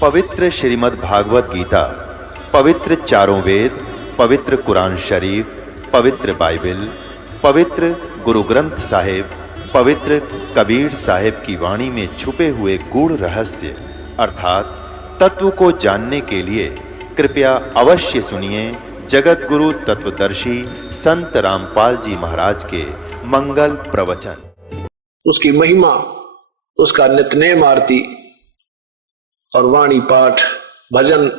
पवित्र श्रीमद् भागवत गीता, पवित्र चारों वेद, पवित्र कुरान शरीफ, पवित्र बाइबल, पवित्र गुरु ग्रंथ साहिब, पवित्र कबीर साहिब की वाणी में छुपे हुए गूढ़ रहस्य अर्थात तत्व को जानने के लिए कृपया अवश्य सुनिए जगत गुरु तत्वदर्शी संत रामपाल जी महाराज के मंगल प्रवचन। उसकी महिमा, उसका नित्यनेम आरती और वाणी पाठ भजन,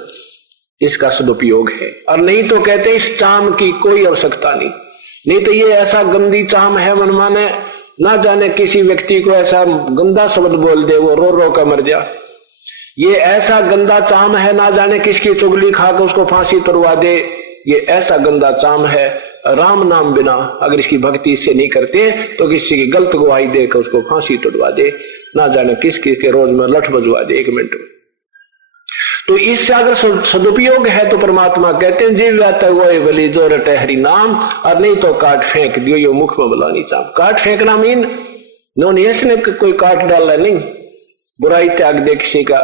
इसका सदुपयोग है। और नहीं तो कहते इस चाम की कोई आवश्यकता नहीं तो ये ऐसा गंदी चाम है, मनमाने ना जाने किसी व्यक्ति को ऐसा गंदा शब्द बोल दे वो रो रो कर मर जा। ये ऐसा गंदा चाम है, ना जाने किसकी चुगली खाकर उसको फांसी तुड़वा दे। ये ऐसा गंदा चाम है, राम नाम बिना अगर इसकी भक्ति इससे नहीं करते तो किसी की गलत गवाही देकर उसको फांसी तुड़वा दे, ना जाने किस के रोज में लठ बजवा दे 1 मिनट में। तो इससे अगर सदुपयोग है तो परमात्मा कहते हैं जीव जाता है वो भली जो रटे हरि नाम, और नहीं तो काट फेंक दियो यो मुख में बुलानी चाम। काट फेंकना मीन इसने कोई काट डाला नहीं, बुराई त्याग दे, किसी का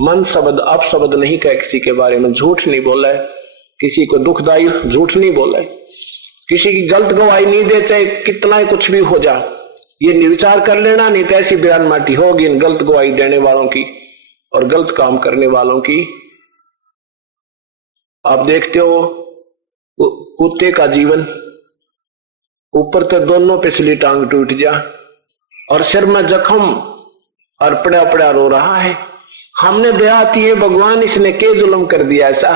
मन शब्द अपशब्द नहीं कहे, किसी के बारे में झूठ नहीं बोला है, किसी को दुखदायी झूठ नहीं बोला है, किसी की गलत गवाही नहीं दे, चाहे कितना ही कुछ भी हो जा। ये निर्विचार कर लेना, नहीं तो ऐसी बयान माटी होगी इन गलत गवाही देने वालों की और गलत काम करने वालों की। आप देखते हो कुत्ते का जीवन, ऊपर तो दोनों पिछली टांग टूट जा और सिर में जख्म और पड़ा पड़ा रो रहा है। हमने दया आती है भगवान इसने के जुल्म कर दिया ऐसा,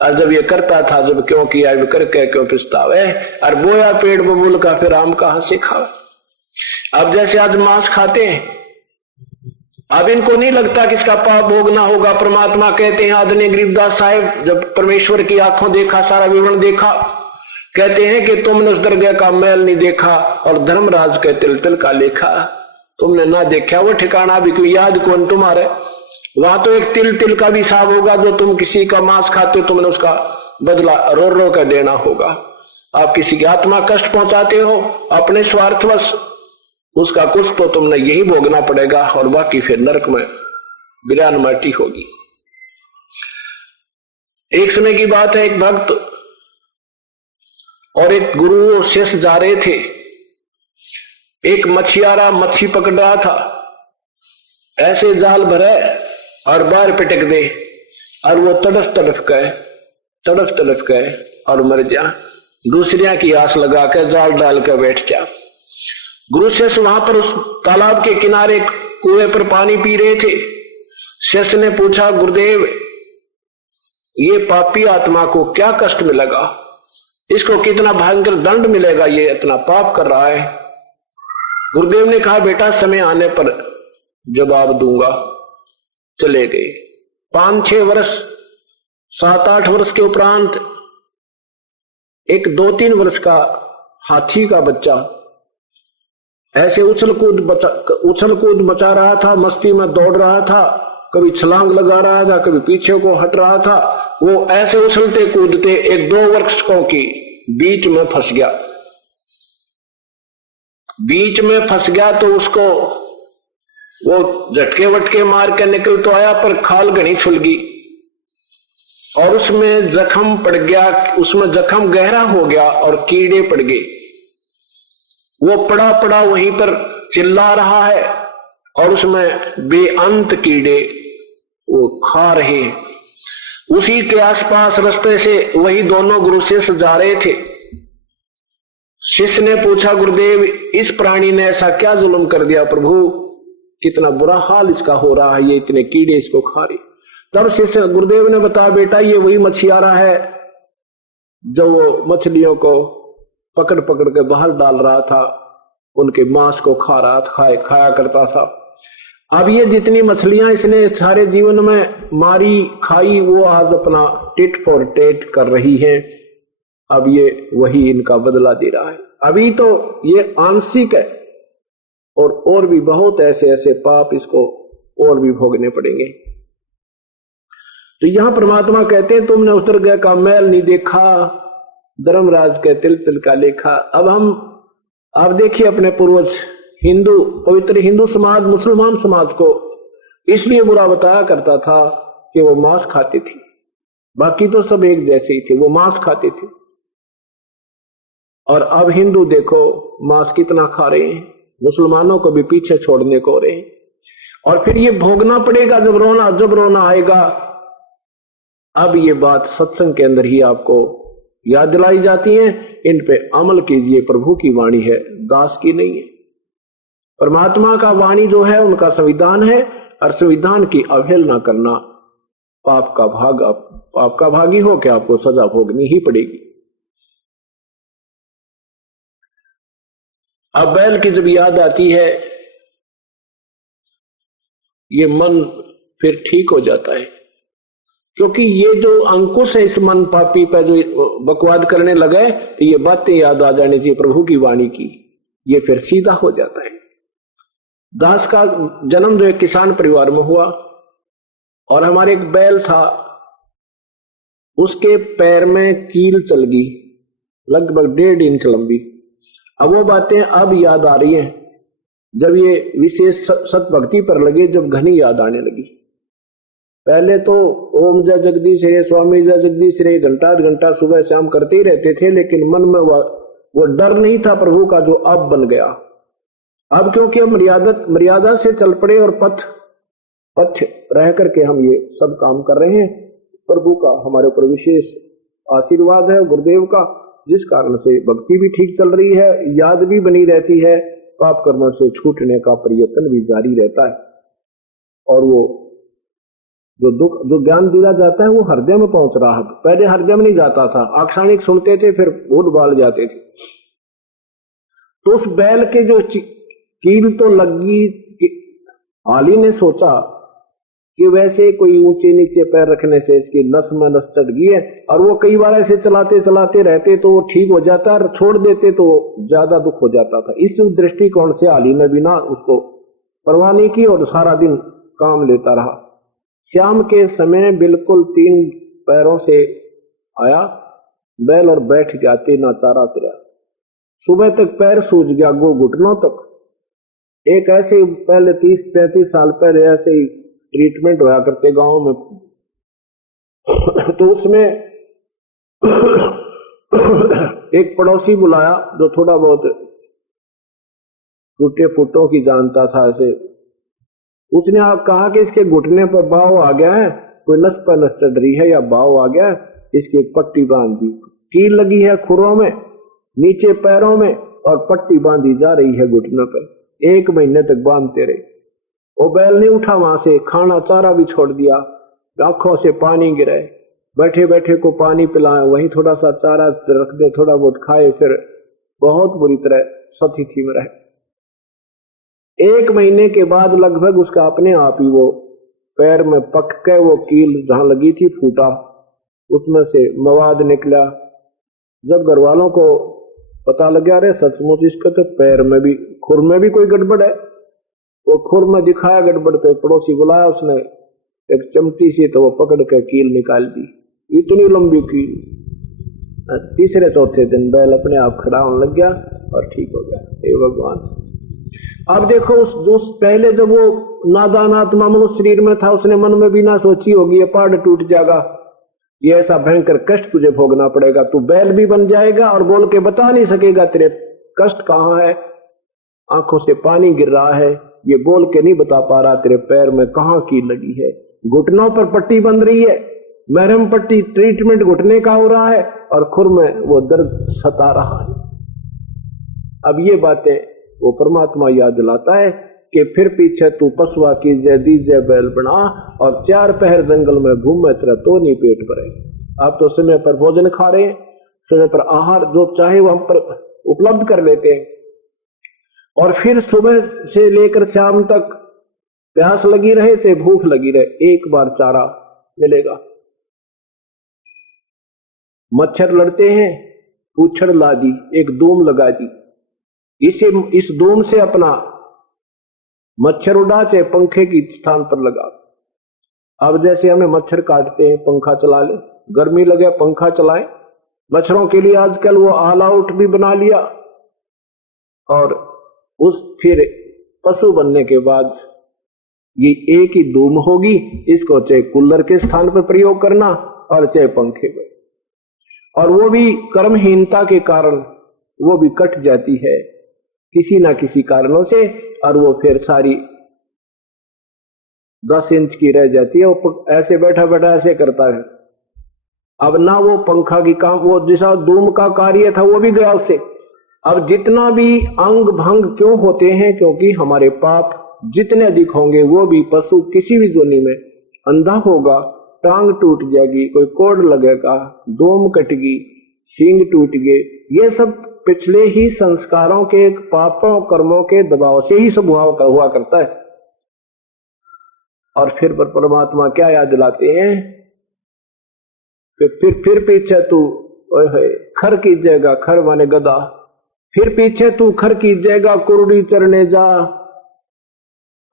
और जब ये करता था जब क्यों किया करके क्यों पछतावे, और बोया पेड़ बबूल का फिर आम कहां से खावे। अब जैसे आज मांस खाते हैं, अब इनको नहीं लगता कि इसका पाप भोगना होगा। परमात्मा कहते हैं, आदरणीय गरीबदास साहिब जब परमेश्वर की आंखों देखा, सारा विवरण देखा, कहते हैं कि तुमने उस दरगाह का मैल नहीं देखा और धर्मराज के तिल तिल का लेखा तुमने ना देखा। वो ठिकाना भी कोई याद कौन तुम्हारे, वहां तो एक तिल तिल का भी हिसाब होगा। जो तुम किसी का मांस खाते हो तुमने उसका बदला रो रो कर देना होगा। आप किसी की आत्मा कष्ट पहुंचाते हो अपने स्वार्थवश, उसका कुछ तो तुमने यही भोगना पड़ेगा और बाकी फिर नरक में बिरान माटी होगी। एक समय की बात है, एक भक्त और एक गुरु और शिष्य जा रहे थे। एक मछियारा मच्छी पकड़ रहा था, ऐसे जाल भरे और बाहर पिटक दे और वो तड़फ तड़फ गए और मर जा। दूसरिया की आस लगा कर जाल डाल कर बैठ जा। गुरु शिष्य वहां पर उस तालाब के किनारे कुएं पर पानी पी रहे थे। शिष्य ने पूछा, गुरुदेव ये पापी आत्मा को क्या कष्ट मिलेगा, इसको कितना भयंकर दंड मिलेगा, ये इतना पाप कर रहा है। गुरुदेव ने कहा, बेटा समय आने पर जवाब दूंगा। चले गए। 5-6 वर्ष 7-8 वर्ष के उपरांत एक 2-3 वर्ष का हाथी का बच्चा ऐसे उछल कूद मचा रहा था, मस्ती में दौड़ रहा था, कभी छलांग लगा रहा था, कभी पीछे को हट रहा था। वो ऐसे उछलते कूदते एक 2 वृक्षों की बीच में फंस गया। बीच में फंस गया तो उसको वो झटके वटके मार के निकल तो आया, पर खाल घनी छुल गई और उसमें जख्म पड़ गया। उसमें जख्म गहरा हो गया और कीड़े पड़ गए। वो पड़ा वहीं पर चिल्ला रहा है और उसमें बेअंत कीड़े वो खा रहे। उसी के आसपास रास्ते से वही दोनों गुरु शिष्य जा रहे थे। शिष्य ने पूछा, गुरुदेव इस प्राणी ने ऐसा क्या जुल्म कर दिया प्रभु, कितना बुरा हाल इसका हो रहा है, ये इतने कीड़े इसको खा रहे। तब शिष्य गुरुदेव ने बताया, बेटा ये वही मछियारा है जो वो मछलियों को पकड़ के बाहर डाल रहा था, उनके मांस को खा रहा था, खाया करता था। अब ये जितनी मछलियां इसने सारे जीवन में मारी खाई, वो आज अपना टिट फॉर टेट कर रही है। अब ये वही इनका बदला दे रहा है। अभी तो ये आंशिक है और भी बहुत ऐसे पाप इसको और भी भोगने पड़ेंगे। तो यहां परमात्मा कहते हैं, तुमने उस दरगाह का मैल नहीं देखा, धर्मराज के तिल तिल का लेखा। अब हम आप देखिए अपने पूर्वज हिंदू, पवित्र हिंदू समाज, मुसलमान समाज को इसलिए बुरा बताया करता था कि वो मांस खाते थे, बाकी तो सब एक जैसे ही थे, वो मांस खाते थे। और अब हिंदू देखो मांस कितना खा रहे हैं, मुसलमानों को भी पीछे छोड़ने को हो रहे हैं। और फिर ये भोगना पड़ेगा जब रोना आएगा। अब ये बात सत्संग के अंदर ही आपको याद दिलाई जाती है, इन पे अमल कीजिए। प्रभु की वाणी है, दास की नहीं है। परमात्मा का वाणी जो है उनका संविधान है, और संविधान की अवहेलना करना पाप का भागी हो के आपको सजा भोगनी ही पड़ेगी। अब बैल की जब याद आती है, ये मन फिर ठीक हो जाता है, क्योंकि ये जो अंकुश है इस मन पापी पर जो बकवाद करने लगे, तो ये बातें याद आ जानी चाहिए प्रभु की वाणी की, ये फिर सीधा हो जाता है। दास का जन्म जो एक किसान परिवार में हुआ, और हमारे एक बैल था, उसके पैर में कील चल गई लगभग 1.5 इंच लंबी। अब वो बातें अब याद आ रही हैं, जब ये विशेष सत भक्ति पर लगे, जब घनी याद आने लगी। पहले तो ओम जय जगदीश रे, स्वामी जय जगदीश रे घंटा सुबह शाम करते ही रहते थे, लेकिन मन में वो डर नहीं था प्रभु का जो अब बन गया। अब क्योंकि हम मर्यादा से चल पड़े और पथ रह करके हम ये सब काम कर रहे हैं, प्रभु का हमारे ऊपर विशेष आशीर्वाद है, गुरुदेव का, जिस कारण से भक्ति भी ठीक चल रही है, याद भी बनी रहती है, पाप कर्मों से छूटने का प्रयत्न भी जारी रहता है। और वो जो ज्ञान दिया जाता है वो हृदय में पहुंच रहा है। पहले हृदय में नहीं जाता था, आक्षाणिक सुनते थे, फिर भूल भाल जाते थे। तो उस बैल के जो कील तो लगी, हाली ने सोचा कि वैसे कोई ऊंचे नीचे पैर रखने से इसकी नस में नस चढ़ गई है, और वो कई बार ऐसे चलाते रहते तो वो ठीक हो जाता, और छोड़ देते तो ज्यादा दुख हो जाता था। इस दृष्टिकोण से हाली ने बिना उसको परवाह नहीं की और सारा दिन काम लेता रहा। शाम के समय बिल्कुल 3 पैरों से आया बैल और बैठ गया, ना चारा तिरा। सुबह तक पैर सूज गया, घुटनों तक। एक ऐसे पहले 30-35 साल पहले ऐसे ही ट्रीटमेंट होया करते गांव में, तो उसमें एक पड़ोसी बुलाया जो थोड़ा बहुत टूटे फुटों की जानता था। ऐसे उसने आप कहा कि इसके घुटने पर बाव आ गया है, कोई नस पर नस चढ़ रही है या बाव आ गया है, इसकी एक पट्टी बांध दी। कील लगी है खुरों में, नीचे पैरों में, और पट्टी बांधी जा रही है घुटनों पर। 1 महीने तक बांधते रहे। वो बैल नहीं उठा वहां से, खाना चारा भी छोड़ दिया, आंखों से पानी गिरे, बैठे बैठे को पानी पिलाए, वहीं थोड़ा सा चारा रख दे, थोड़ा बहुत खाए, फिर बहुत बुरी तरह स्थिति में रहे। 1 महीने के बाद लगभग उसका अपने आप ही वो पैर में पक के वो कील जहां लगी थी फूटा, उसमें से मवाद निकला। जब घर वालों को पता लग गया, अरे सचमुच इसका तो पैर में भी, खुर में भी कोई गड़बड़ है, वो खुर में दिखाया गड़बड़, तो पड़ोसी बुलाया, उसने एक चमटी से तो वो पकड़ के कील निकाल दी, इतनी लंबी कील। तीसरे चौथे दिन बैल अपने आप खड़ा होने लग गया और ठीक हो गया। हे भगवान! अब देखो उस पहले जब वो नादान आत्मा मनुष्य शरीर में था, उसने मन में भी ना सोची होगी ये पहाड़ टूट जाएगा, ये ऐसा भयंकर कष्ट तुझे भोगना पड़ेगा, तू बैल भी बन जाएगा और बोल के बता नहीं सकेगा तेरे कष्ट कहां है, आंखों से पानी गिर रहा है, ये बोल के नहीं बता पा रहा तेरे पैर में कहां कील लगी है, घुटनों पर पट्टी बंध रही है, मरहम पट्टी ट्रीटमेंट घुटने का हो रहा है, और खुर में वो दर्द सता रहा है। अब ये बातें वो परमात्मा याद दिलाता है कि फिर पीछे तू पशुआ कीजिए, दीजिए बैल बना, और 4 पहर जंगल में घूमे तेरा तो नहीं पेट भरे। आप तो समय पर भोजन खा रहे हैं, समय पर आहार जो चाहे वो हम पर उपलब्ध कर लेते हैं, और फिर सुबह से लेकर शाम तक प्यास लगी रहे से भूख लगी रहे, एक बार चारा मिलेगा। मच्छर लड़ते हैं, पूछड़ ला दी, एक दूम लगा दी, इस दूम से अपना मच्छर उड़ा, चाहे पंखे की स्थान पर लगा। अब जैसे हमें मच्छर काटते हैं, पंखा चला ले, गर्मी लगे पंखा चलाएं। मच्छरों के लिए आजकल वो ऑल आउट भी बना लिया, और उस फिर पशु बनने के बाद ये एक ही धूम होगी, इसको चाहे कूलर के स्थान पर प्रयोग करना और चाहे पंखे पर, और वो भी कर्महीनता के कारण वो भी कट जाती है किसी ना किसी कारणों से, और वो फिर सारी 10 इंच की रह जाती है। वो ऐसे बैठा बैठा ऐसे करता है। अब ना वो पंखा की काम, वो जैसा धूम का कार्य था वो भी गया उससे। अब जितना भी अंग भंग क्यों होते हैं, क्योंकि हमारे पाप जितने अधिक होंगे वो भी पशु किसी भी जोनी में अंधा होगा, टांग टूट जाएगी, कोई कोड लगेगा, दोम कटेगी, सींग टूट गए, ये सब पिछले ही संस्कारों के पापों कर्मों के दबाव से ही सब हुआ करता है। और फिर परमात्मा क्या याद दिलाते हैं कि फिर पीछे तू खर कीजिएगा, खर माने गधा, फिर पीछे तू खर कीजिएगा, कुरडी चरने जा,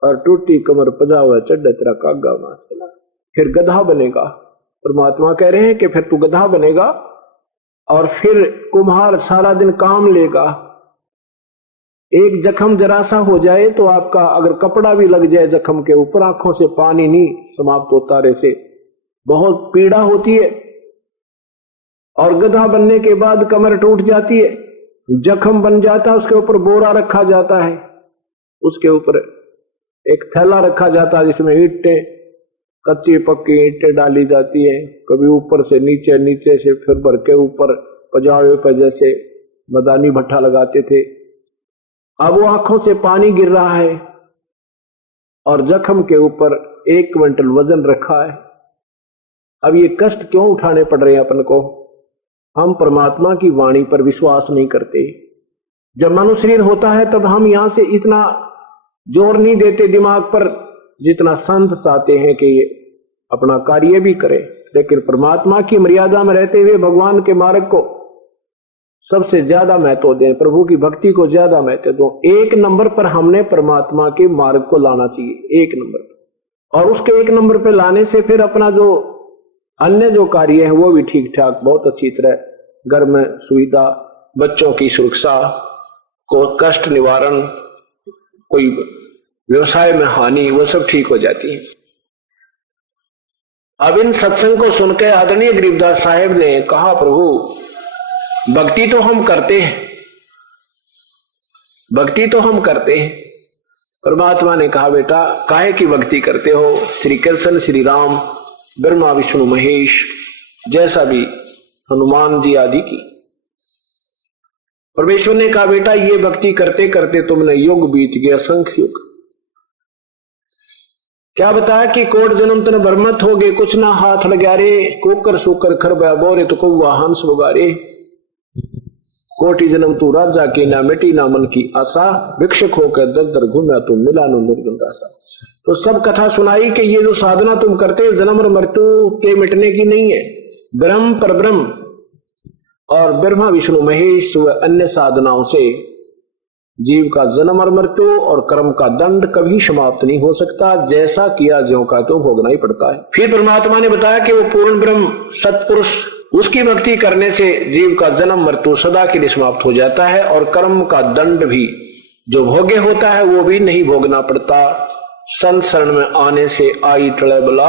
और टूटी कमर पजा हुआ चढ़ तेरा कागा वहां चला, फिर गधा बनेगा। परमात्मा कह रहे हैं कि फिर तू गधा बनेगा, और फिर कुम्हार सारा दिन काम लेगा। एक जख्म जरा सा हो जाए तो आपका अगर कपड़ा भी लग जाए जख्म के ऊपर, आंखों से पानी नहीं समाप्त होता रहे से बहुत पीड़ा होती है। और गधा बनने के बाद कमर टूट जाती है, जख्म बन जाता है, उसके ऊपर बोरा रखा जाता है, उसके ऊपर एक थैला रखा जाता है जिसमें ईंटें, कच्ची पक्की ईंटें डाली जाती है, कभी ऊपर से नीचे, नीचे से फिर भर के ऊपर पजावे पर जैसे मदानी भट्ठा लगाते थे। अब वो आंखों से पानी गिर रहा है और जख्म के ऊपर 1 क्विंटल वजन रखा है। अब ये कष्ट क्यों उठाने पड़ रहे हैं अपन को? हम परमात्मा की वाणी पर विश्वास नहीं करते। जब मनुष्य शरीर होता है तब हम यहां से इतना जोर नहीं देते दिमाग पर जितना संत चाहते हैं कि ये अपना कार्य भी करे, लेकिन परमात्मा की मर्यादा में रहते हुए भगवान के मार्ग को सबसे ज्यादा महत्व दें, प्रभु की भक्ति को ज्यादा महत्व दो। 1 नंबर पर हमने परमात्मा के मार्ग को लाना चाहिए, 1 नंबर पर। और उसके 1 नंबर पर लाने से फिर अपना जो अन्य जो कार्य है वो भी ठीक ठाक बहुत अच्छी तरह, घर में सुविधा, बच्चों की सुरक्षा, को कष्ट निवारण, कोई व्यवसाय में हानि, वो सब ठीक हो जाती है। अब इन सत्संग को सुनकर आदरणीय गरीबदास साहेब ने कहा, प्रभु भक्ति तो हम करते हैं, भक्ति तो हम करते हैं। परमात्मा ने कहा, बेटा काहे की भक्ति करते हो? श्री कृष्ण, श्री राम, ब्रह्मा विष्णु महेश, जैसा भी हनुमान जी आदि की। परमेश्वर ने कहा, बेटा ये भक्ति करते करते तुमने युग बीत गया, असंख्य युग। क्या बताया कि कोट जन्म तन भरमत हो गए, कुछ ना हाथ लगा रे, कुकर सुकर खरबा बोरे तो कौवा हंस बगारे। कोटि जन्म तू राजा की, ना मिटी ना मन की आशा, भिक्षक होकर दर दर घूमा तुम मिला नो निर्गुंदासा। तो सब कथा सुनाई कि ये जो साधना तुम करते जन्म और मृत्यु के मिटने की नहीं है, ब्रह्म पर ब्रह्म और ब्रह्मा विष्णु महेश व अन्य साधनाओं से जीव का जन्म और मृत्यु और कर्म का दंड कभी समाप्त नहीं हो सकता। जैसा किया ज्यों का तो भोगना ही पड़ता है। फिर परमात्मा ने बताया कि वो पूर्ण ब्रह्म सत्पुरुष, उसकी भक्ति करने से जीव का जन्म मृत्यु सदा के लिए समाप्त हो जाता है, और कर्म का दंड भी जो भोग्य होता है वो भी नहीं भोगना पड़ता। संत शरण में आने से आई टले बला,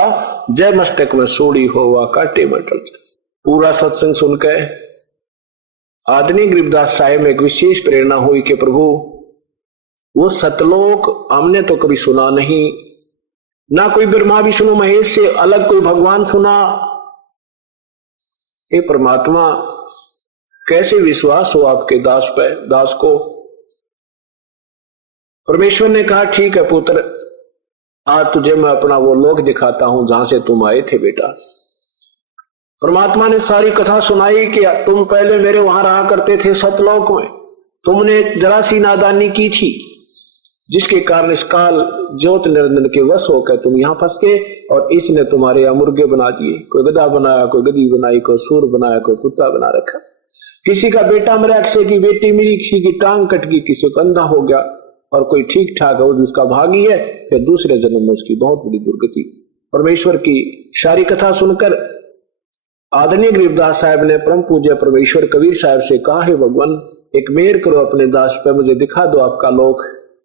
जय मस्तक में सूड़ी हो वा काटे में टल। पूरा सत्संग सुनकर आदरणीय गरीबदास साहेब में एक विशेष प्रेरणा हुई कि प्रभु वो सतलोक हमने तो कभी सुना नहीं, ना कोई ब्रह्मा विष्णु महेश से अलग कोई भगवान सुना। हे परमात्मा कैसे विश्वास हो आपके दास पे, दास को? परमेश्वर ने कहा, ठीक है पुत्र, आज तुझे मैं अपना वो लोक दिखाता हूं जहां से तुम आए थे बेटा। परमात्मा ने सारी कथा सुनाई कि तुम पहले मेरे वहां रहा करते थे सतलोक में, तुमने जरा सी नादानी की थी जिसके कारण इस काल ज्योत निरंजन के वश होकर तुम यहां फंस गए, और इसने तुम्हारे यहाँ मुर्गे बना दिए, कोई गधा बनाया, कोई गधी बनाई, कोई सूर बनाया, कोई कुत्ता बना रखा। किसी का बेटा मरा, किसी की बेटी मिली, किसी की टांग कट गई, किसी को अंधा हो गया, और कोई ठीक ठाक है जिसका भागी है, फिर दूसरे जन्म में उसकी बहुत बड़ी दुर्गति। परमेश्वर की सारी कथा सुनकर आदरणीय गरीबदास साहब ने परम पूज्य परमेश्वर कबीर साहब से कहा, है भगवान एक मेहर करो अपने दास पे, मुझे दिखा दो आपका लोक,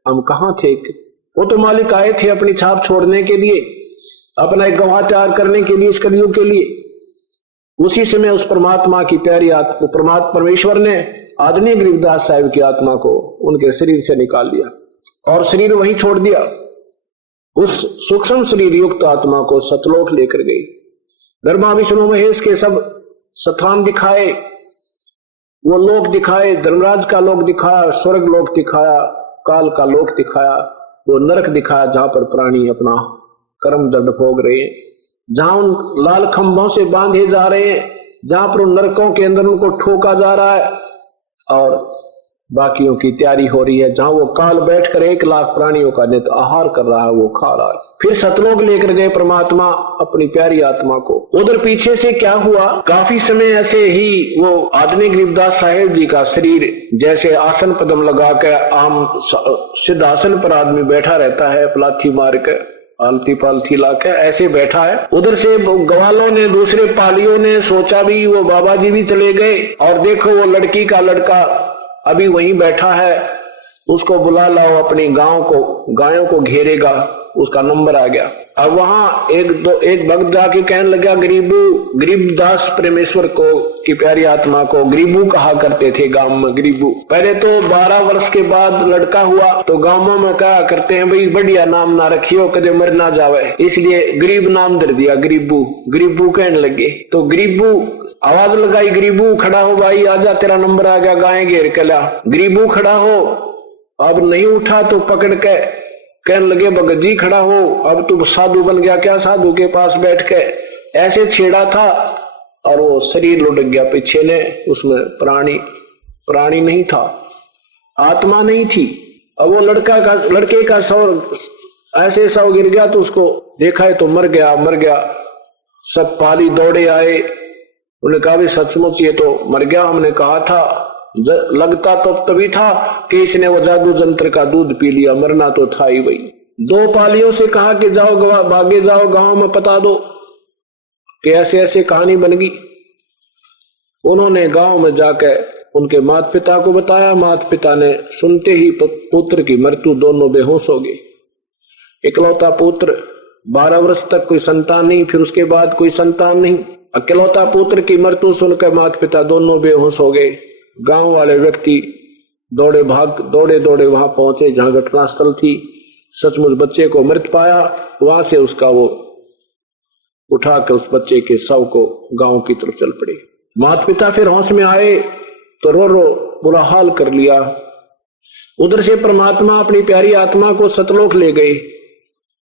हम कहां थे वो तो मालिक आए थे अपनी छाप छोड़ने के लिए, अपना एक गवाह तैयार करने के लिए, इस कलयुग के लिए। उसी समय उस परमात्मा की प्यारी आत्मा परमेश्वर ने आदरणीय गरीबदास साहिब की आत्मा को उनके शरीर से निकाल लिया और शरीर वहीं छोड़ दिया। उस सूक्ष्म शरीर युक्त आत्मा को सतलोक लेकर गई। ब्रह्मा विष्णु महेश के सब स्थान दिखाए, वो लोक दिखाए, धर्मराज का लोक दिखाया, स्वर्ग लोक दिखाया, काल का लोक दिखाया, वो नरक दिखाया जहां पर प्राणी अपना कर्म दंड भोग रहे हैं, जहां उन लाल खंभों से बांधे जा रहे हैं, जहां पर उन नरकों के अंदर उनको ठोका जा रहा है और बाकियों की तैयारी हो रही है, जहां वो काल बैठकर 1 लाख प्राणियों का नित आहार कर रहा है, वो खा रहा है। फिर सतलोक लेकर गए परमात्मा अपनी प्यारी आत्मा को। उधर पीछे से क्या हुआ, काफी समय ऐसे ही वो आदरणीय गरीबदास साहेब जी का शरीर जैसे आसन पदम लगा के आम सिद्धासन पर आदमी बैठा रहता है, पलाथी मार के आलती पालथी लाके ऐसे बैठा है। उधर से ग्वालों ने, दूसरे पालियों ने सोचा भी वो बाबा जी भी चले गए और देखो वो लड़की का लड़का अभी वहीं बैठा है, उसको बुला लाओ, अपनी गायों को घेरेगा, उसका नंबर आ गया। अब वहां एक भक्त जाके कहने लगा, गरीबदास परमेश्वर को की प्यारी आत्मा को गरीबू कहा करते थे गांव में, गरीबू। पहले तो 12 वर्ष के बाद लड़का हुआ तो गांवों में कहा करते हैं भाई बढ़िया नाम ना रखियो, कदे मर ना जावे, इसलिए गरीब नाम धर दिया, गरीबू कहने लगे। तो गरीबू आवाज लगाई, गरीबू खड़ा हो भाई, आजा तेरा नंबर आ गया, गाय घेर के ला। गरीबू खड़ा हो, अब नहीं उठा तो पकड़ के कहने लगे भगत जी खड़ा हो, अब तू साधु बन गया क्या, साधु के पास बैठ के ऐसे छेड़ा था और वो शरीर लुढ़क गया पीछे ने, उसमें प्राणी नहीं था, आत्मा नहीं थी। अब वो लड़के का शव ऐसे शव गिर गया तो उसको देखा है तो मर गया। सब पाली दौड़े आए, उन्होंने कहा भी सचमुच ये तो मर गया, हमने कहा था, लगता तो तभी था कि इसने वो जादू जंत्र का दूध पी लिया, मरना तो था ही वही। 2 पालियों से कहा कि जाओ भागे जाओ गांव में पता दो कि ऐसे ऐसे कहानी बन गई। उन्होंने गांव में जाकर उनके माता पिता को बताया। माता पिता ने सुनते ही पुत्र की मृत्यु, दोनों बेहोश हो गए। इकलौता पुत्र, 12 वर्ष तक कोई संतान नहीं, फिर उसके बाद कोई संतान नहीं। इकलौता पुत्र की मृत्यु सुनकर माता पिता दोनों बेहोश हो गए। गांव वाले व्यक्ति दौड़े वहां पहुंचे जहां घटनास्थल थी। सचमुच बच्चे को मृत पाया। वहां से उसका वो उठाकर उस बच्चे के शव को गांव की तरफ चल पड़े। माता पिता फिर होश में आए तो रो बुरा हाल कर लिया। उधर से परमात्मा अपनी प्यारी आत्मा को सतलोक ले गए।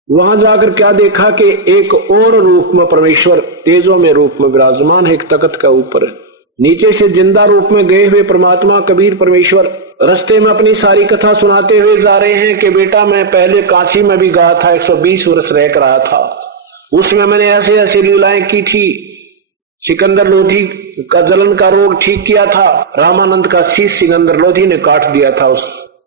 वहां जाकर क्या देखा कि एक और रूप में परमेश्वर तेजों में रूप में विराजमान है, एक तख्त का ऊपर। नीचे से जिंदा रूप में गए हुए परमात्मा कबीर परमेश्वर रास्ते में अपनी सारी कथा सुनाते हुए जा रहे हैं कि बेटा मैं पहले काशी में भी गया था, 120 वर्ष रह कर आया था, उसमें मैंने ऐसे ऐसे लीलाएं की थी। सिकंदर लोधी का जलन का रोग ठीक किया था। रामानंद का शीश सिकंदर लोधी ने काट दिया था,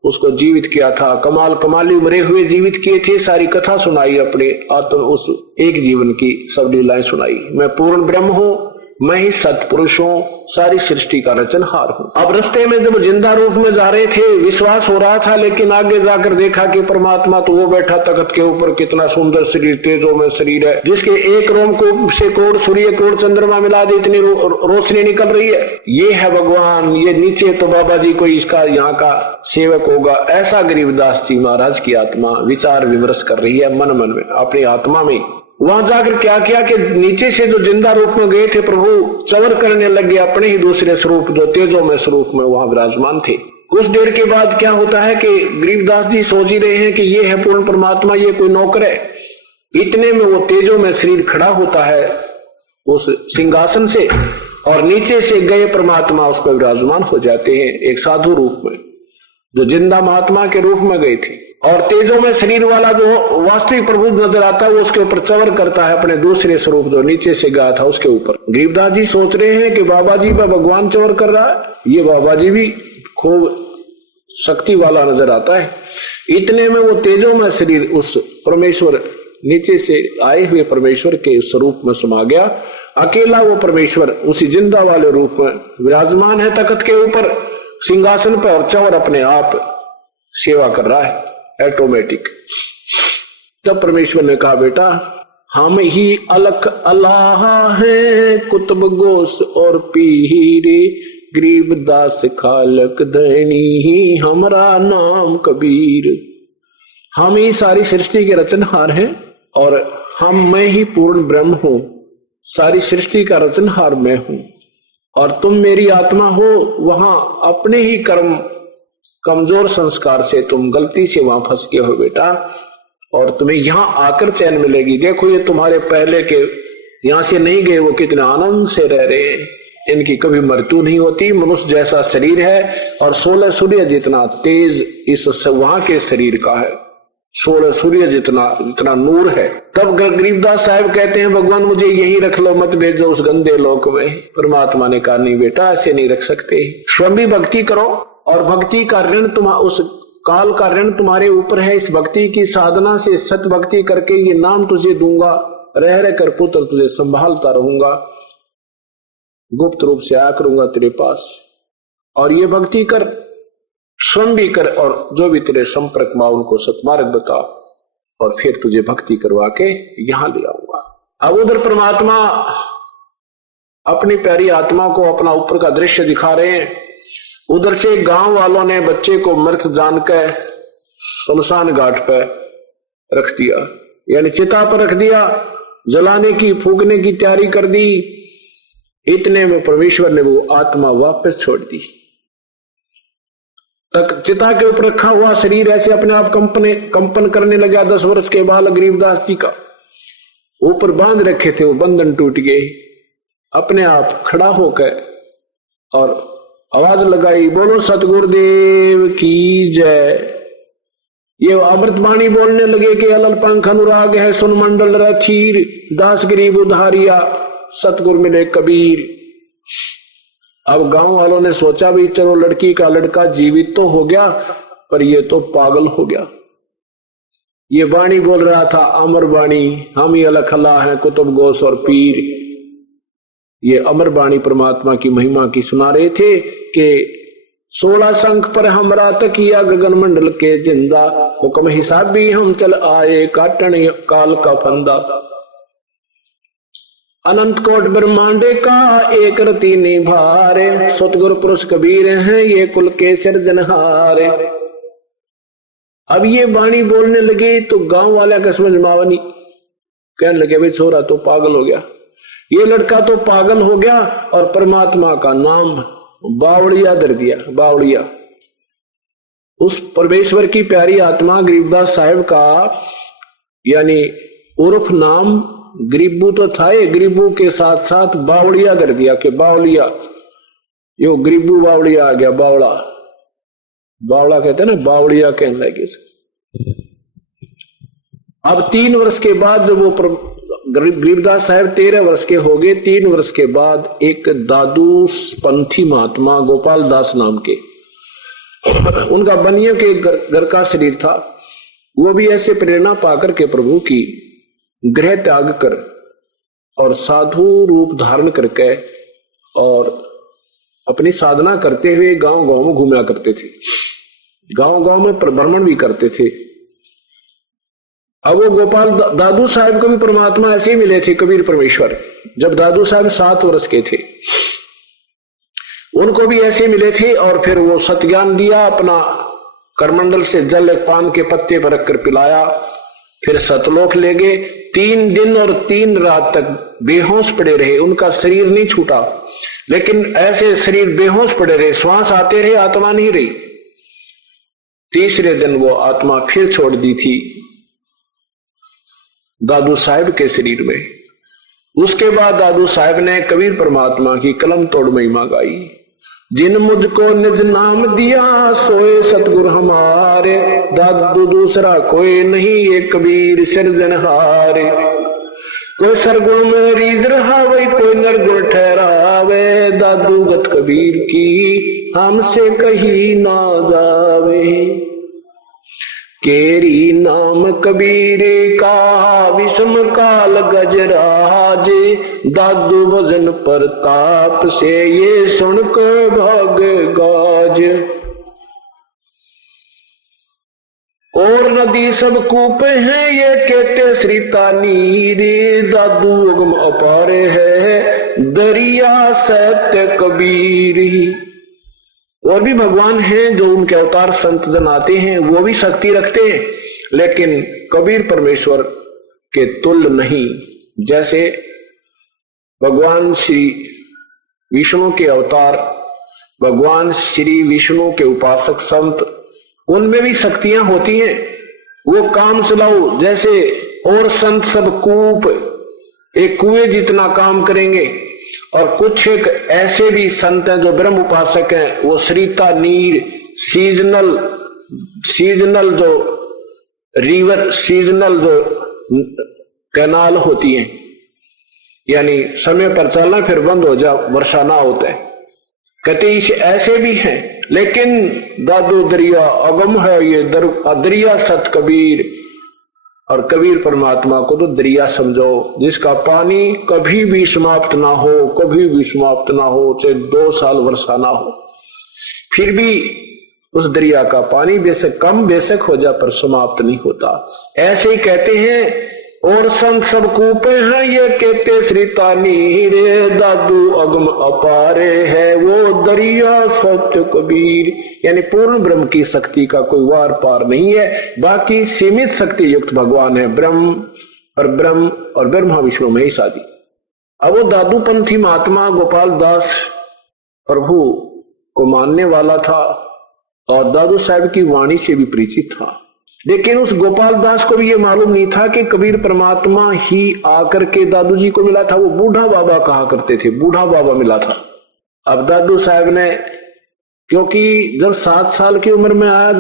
उसको जीवित किया था। कमाली मरे हुए जीवित किए थे। सारी कथा सुनाई, अपने आत्म उस एक जीवन की सब लीलाएं सुनाई। मैं पूर्ण ब्रह्म हूं, मैं ही सत्पुरुष हूं, सारी सृष्टि का रचनहार हूं। अब रास्ते में जब जिंदा रूप में जा रहे थे विश्वास हो रहा था, लेकिन आगे जाकर देखा कि परमात्मा तो वो बैठा तख्त के ऊपर, कितना सुंदर शरीर, तेजों में शरीर है, जिसके एक रोम को से कोड़ सूर्य कोड़ चंद्रमा मिला दे इतनी रोशनी निकल रही है। ये है भगवान। ये नीचे तो बाबा जी कोई इसका यहाँ का सेवक होगा। ऐसा गरीबदास जी महाराज की आत्मा विचार विमर्श कर रही है मन में, अपनी आत्मा में। वहां जाकर क्या किया कि नीचे से जो जिंदा रूप में गए थे प्रभु चवर करने लगे अपने ही दूसरे स्वरूप, जो तेजों में स्वरूप में वहां विराजमान थे। कुछ देर के बाद क्या होता है कि गरीबदास जी सोच ही रहे हैं कि ये है पूर्ण परमात्मा, ये कोई नौकर है। इतने में वो तेजों में शरीर खड़ा होता है उस सिंहासन से, और नीचे से गए परमात्मा उस पर विराजमान हो जाते हैं एक साधु रूप में, जो जिंदा महात्मा के रूप में गए थे। और तेजों में शरीर वाला जो वास्तविक प्रभु नजर आता है वो उसके ऊपर चवर करता है अपने दूसरे स्वरूप जो नीचे से गया था उसके ऊपर। गरीबदास जी सोच रहे हैं कि बाबा जी पर भगवान चवर कर रहा है, ये बाबा जी भी खूब शक्ति वाला नजर आता है। इतने में वो तेजों में शरीर उस परमेश्वर नीचे से आए हुए परमेश्वर के स्वरूप में समा गया। अकेला वो परमेश्वर उसी जिंदा वाले रूप में विराजमान है तख्त के ऊपर सिंहासन पर, और चवर अपने आप सेवा कर रहा है। ऑटोमेटिक। तब परमेश्वर ने कहा, बेटा हम ही अलख अल्लाह है, कुतुब गोस और पीर, गरीबदास खालक धनी ही हमारा नाम कबीर। हम ही सारी सृष्टि के रचनहार हैं और मैं ही पूर्ण ब्रह्म हूं। सारी सृष्टि का रचनहार मैं हूं और तुम मेरी आत्मा हो। वहां अपने ही कर्म कमजोर संस्कार से तुम गलती से वहां फंस गए हो बेटा, और तुम्हें यहां आकर चैन मिलेगी। देखो ये तुम्हारे पहले के यहां से नहीं गए, वो कितने आनंद से रह रहे हैं, इनकी कभी मृत्यु नहीं होती। मनुष्य जैसा शरीर है और 16 सूर्य जितना तेज इस वहां के शरीर का है, 16 सूर्य जितना नूर है। तब गरीबदास साहब कहते हैं, भगवान मुझे यहीं रख लो, मत भेजो उस गंदे लोक में। परमात्मा ने कहा, नहीं बेटा ऐसे नहीं रख सकते, स्वयं भी भक्ति करो और भक्ति का ऋण उस काल का ऋण तुम्हारे ऊपर है। इस भक्ति की साधना से सत भक्ति करके ये नाम तुझे दूंगा, रह रह कर पुत्र तुझे संभालता रहूंगा, गुप्त रूप से आया करूंगा तेरे पास, और ये भक्ति कर, स्वयं भी कर, और जो भी तेरे संपर्क में उनको सतमार्ग बता, और फिर तुझे भक्ति करवा के यहां ले आऊंगा। अब उधर परमात्मा अपनी प्यारी आत्मा को अपना ऊपर का दृश्य दिखा रहे हैं। उधर से गांव वालों ने बच्चे को मृत जानकर शमशान घाट पर रख दिया, यानी चिता पर रख दिया, जलाने की फूकने की तैयारी कर दी। इतने में परमेश्वर ने वो आत्मा वापस छोड़ दी। तक चिता के ऊपर रखा हुआ शरीर ऐसे अपने आप कंपन करने लगा। 10 वर्ष के बालक गरीबदास जी का ऊपर बांध रखे थे, वो बंधन टूट गए, अपने आप खड़ा होकर और आवाज लगाई, बोलो सतगुरुदेव की जय। ये अमृतवाणी बोलने लगे कि अलल पंख अनुराग है, सुन मंडल रथीर, दास गरीब उधारिया, सतगुर मिले कबीर। अब गांव वालों ने सोचा भी चलो लड़की का लड़का जीवित तो हो गया, पर ये तो पागल हो गया। ये वाणी बोल रहा था अमर वाणी, हम ही अलख अल्लाह हैं, कुतुब गोस और पीर। ये अमर वाणी परमात्मा की महिमा की सुना रहे थे कि 16 शंख पर हमरा तकिया, गगन मंडल के जिंदा, हुक्म हिसाब भी हम चल आए, काटन काल का फंदा। अनंत कोट ब्रह्मांडे का एक रति निभारे, सतगुरु पुरुष कबीर हैं ये कुल के सिरजनहारे। अब ये वाणी बोलने लगे तो गांव वाले का समझ में आवा नहीं, कहने लगे भाई छोरा तो पागल हो गया, ये लड़का तो पागल हो गया, और परमात्मा का नाम बावड़िया धर दिया। बावड़िया उस परमेश्वर की प्यारी आत्मा गरीबदास साहब का, यानी उर्फ नाम गरीबू तो था, गरीबू के साथ साथ बावड़िया कर दिया कि बावलिया, यो गरीबू बावड़िया आ गया। बावड़ा बावड़ा कहते हैं ना, बावड़िया कहने लगे। अब 3 वर्ष के बाद जब वो गरीबदास साहब 13 वर्ष के हो गए, 3 वर्ष के बाद एक दादू पंथी महात्मा गोपाल दास नाम के, उनका बनियों के घर का शरीर था, वो भी ऐसे प्रेरणा पाकर के प्रभु की गृह त्याग कर और साधु रूप धारण करके और अपनी साधना करते हुए गांव गांव में घूमा करते थे, गांव गांव में भ्रमण भी करते थे। अब वो गोपाल दादू साहब को भी परमात्मा ऐसे ही मिले थे, कबीर परमेश्वर। जब दादू साहब 7 वर्ष के थे उनको भी ऐसे मिले थे, और फिर वो सत्ज्ञान दिया, अपना करमंडल से जल पान के पत्ते पर रखकर पिलाया, फिर सतलोक ले गए। 3 दिन और 3 रात तक बेहोश पड़े रहे, उनका शरीर नहीं छूटा, लेकिन ऐसे शरीर बेहोश पड़े रहे, श्वास आते रहे, आत्मा नहीं रही। तीसरे दिन वो आत्मा फिर छोड़ दी थी दादू साहब के शरीर में। उसके बाद दादू साहब ने कबीर परमात्मा की कलम तोड़ महिमा गाई। जिन मुझको निज नाम दिया सोए सतगुरु हमारे, दादू दूसरा कोई नहीं ये कबीर सिरजनहारे। कोई सरगुण में रीझ रहा वही कोई निर्गुण ठहरावे, दादू गत कबीर की हमसे कही ना जावे। केरी नाम कबीर का विषम काल गजराज, दादू भजन प्रताप से ये सुनकर भाग गाज। और नदी सब कूप हैं ये कहते श्री तानी रे, दादू उगम अपारे है दरिया सत्य कबीर। और भी भगवान हैं जो उनके अवतार संत जन आते हैं, वो भी शक्ति रखते हैं, लेकिन कबीर परमेश्वर के तुल्य नहीं। जैसे भगवान श्री विष्णु के अवतार, भगवान श्री विष्णु के उपासक संत, उनमें भी शक्तियां होती हैं, वो काम चलाओ। जैसे और संत सब कूप, एक कुएं जितना काम करेंगे, और कुछ एक ऐसे भी संत हैं जो ब्रह्म उपासक हैं, वो श्रीता नीर, सीजनल जो रिवर, सीजनल जो कैनाल होती हैं, यानी समय पर चलना फिर बंद हो जा, वर्षा ना होता है, कहते ऐसे भी हैं। लेकिन दादू दरिया अगम है ये दरिया सत कबीर, और कबीर परमात्मा को तो दरिया समझो जिसका पानी कभी भी समाप्त ना हो, कभी भी समाप्त ना हो, चाहे 2 साल वर्षा ना हो, फिर भी उस दरिया का पानी बेशक कम बेशक हो जा पर समाप्त नहीं होता। ऐसे ही कहते हैं और संत सब कूपे हैं ये कहते श्री तानी रे, दादू अगम अपारे है वो दरिया सत्य कबीर। यानी पूर्ण ब्रह्म की शक्ति का कोई वार पार नहीं है, बाकी सीमित शक्ति युक्त भगवान है, ब्रह्म और ब्रह्मा विष्णु महेश आदि। अब वो दादू पंथी महात्मा गोपाल दास प्रभु को मानने वाला था और दादू साहब की वाणी से भी परिचित था, लेकिन उस गोपाल दास को भी ये मालूम नहीं था कि कबीर परमात्मा ही आकर के दादू जी को मिला था। वो बूढ़ा बाबा कहा करते थे, बूढ़ा बाबा मिला था। अब दादू साहब ने, क्योंकि जब 7 साल की उम्र में आया,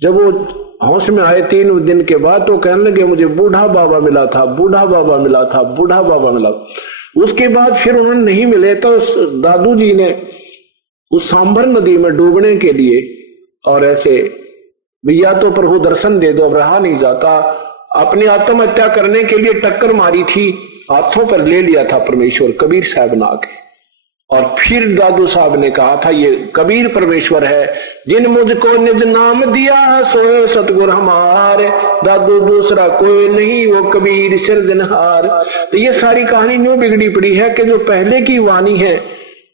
जब वो होश में आए 3 दिन के बाद, तो कहने लगे मुझे बूढ़ा बाबा मिला था, बूढ़ा बाबा मिला था, बूढ़ा बाबा मिला। उसके बाद फिर उन्होंने नहीं मिले, तो दादू जी ने उस सांभर नदी में डूबने के लिए, और ऐसे भैया तो प्रभु दर्शन दे दो, अब रहा नहीं जाता, अपनी आत्महत्या करने के लिए टक्कर मारी थी, हाथों पर ले लिया था परमेश्वर कबीर साहब ना के। और फिर दादू साहब ने कहा था ये कबीर परमेश्वर है, जिन मुझको निज नाम दिया सोए सतगुर हमारे, दादू दूसरा कोई नहीं वो कबीर सिरजनहार। तो ये सारी कहानी न्यू बिगड़ी पड़ी है कि जो पहले की वाणी है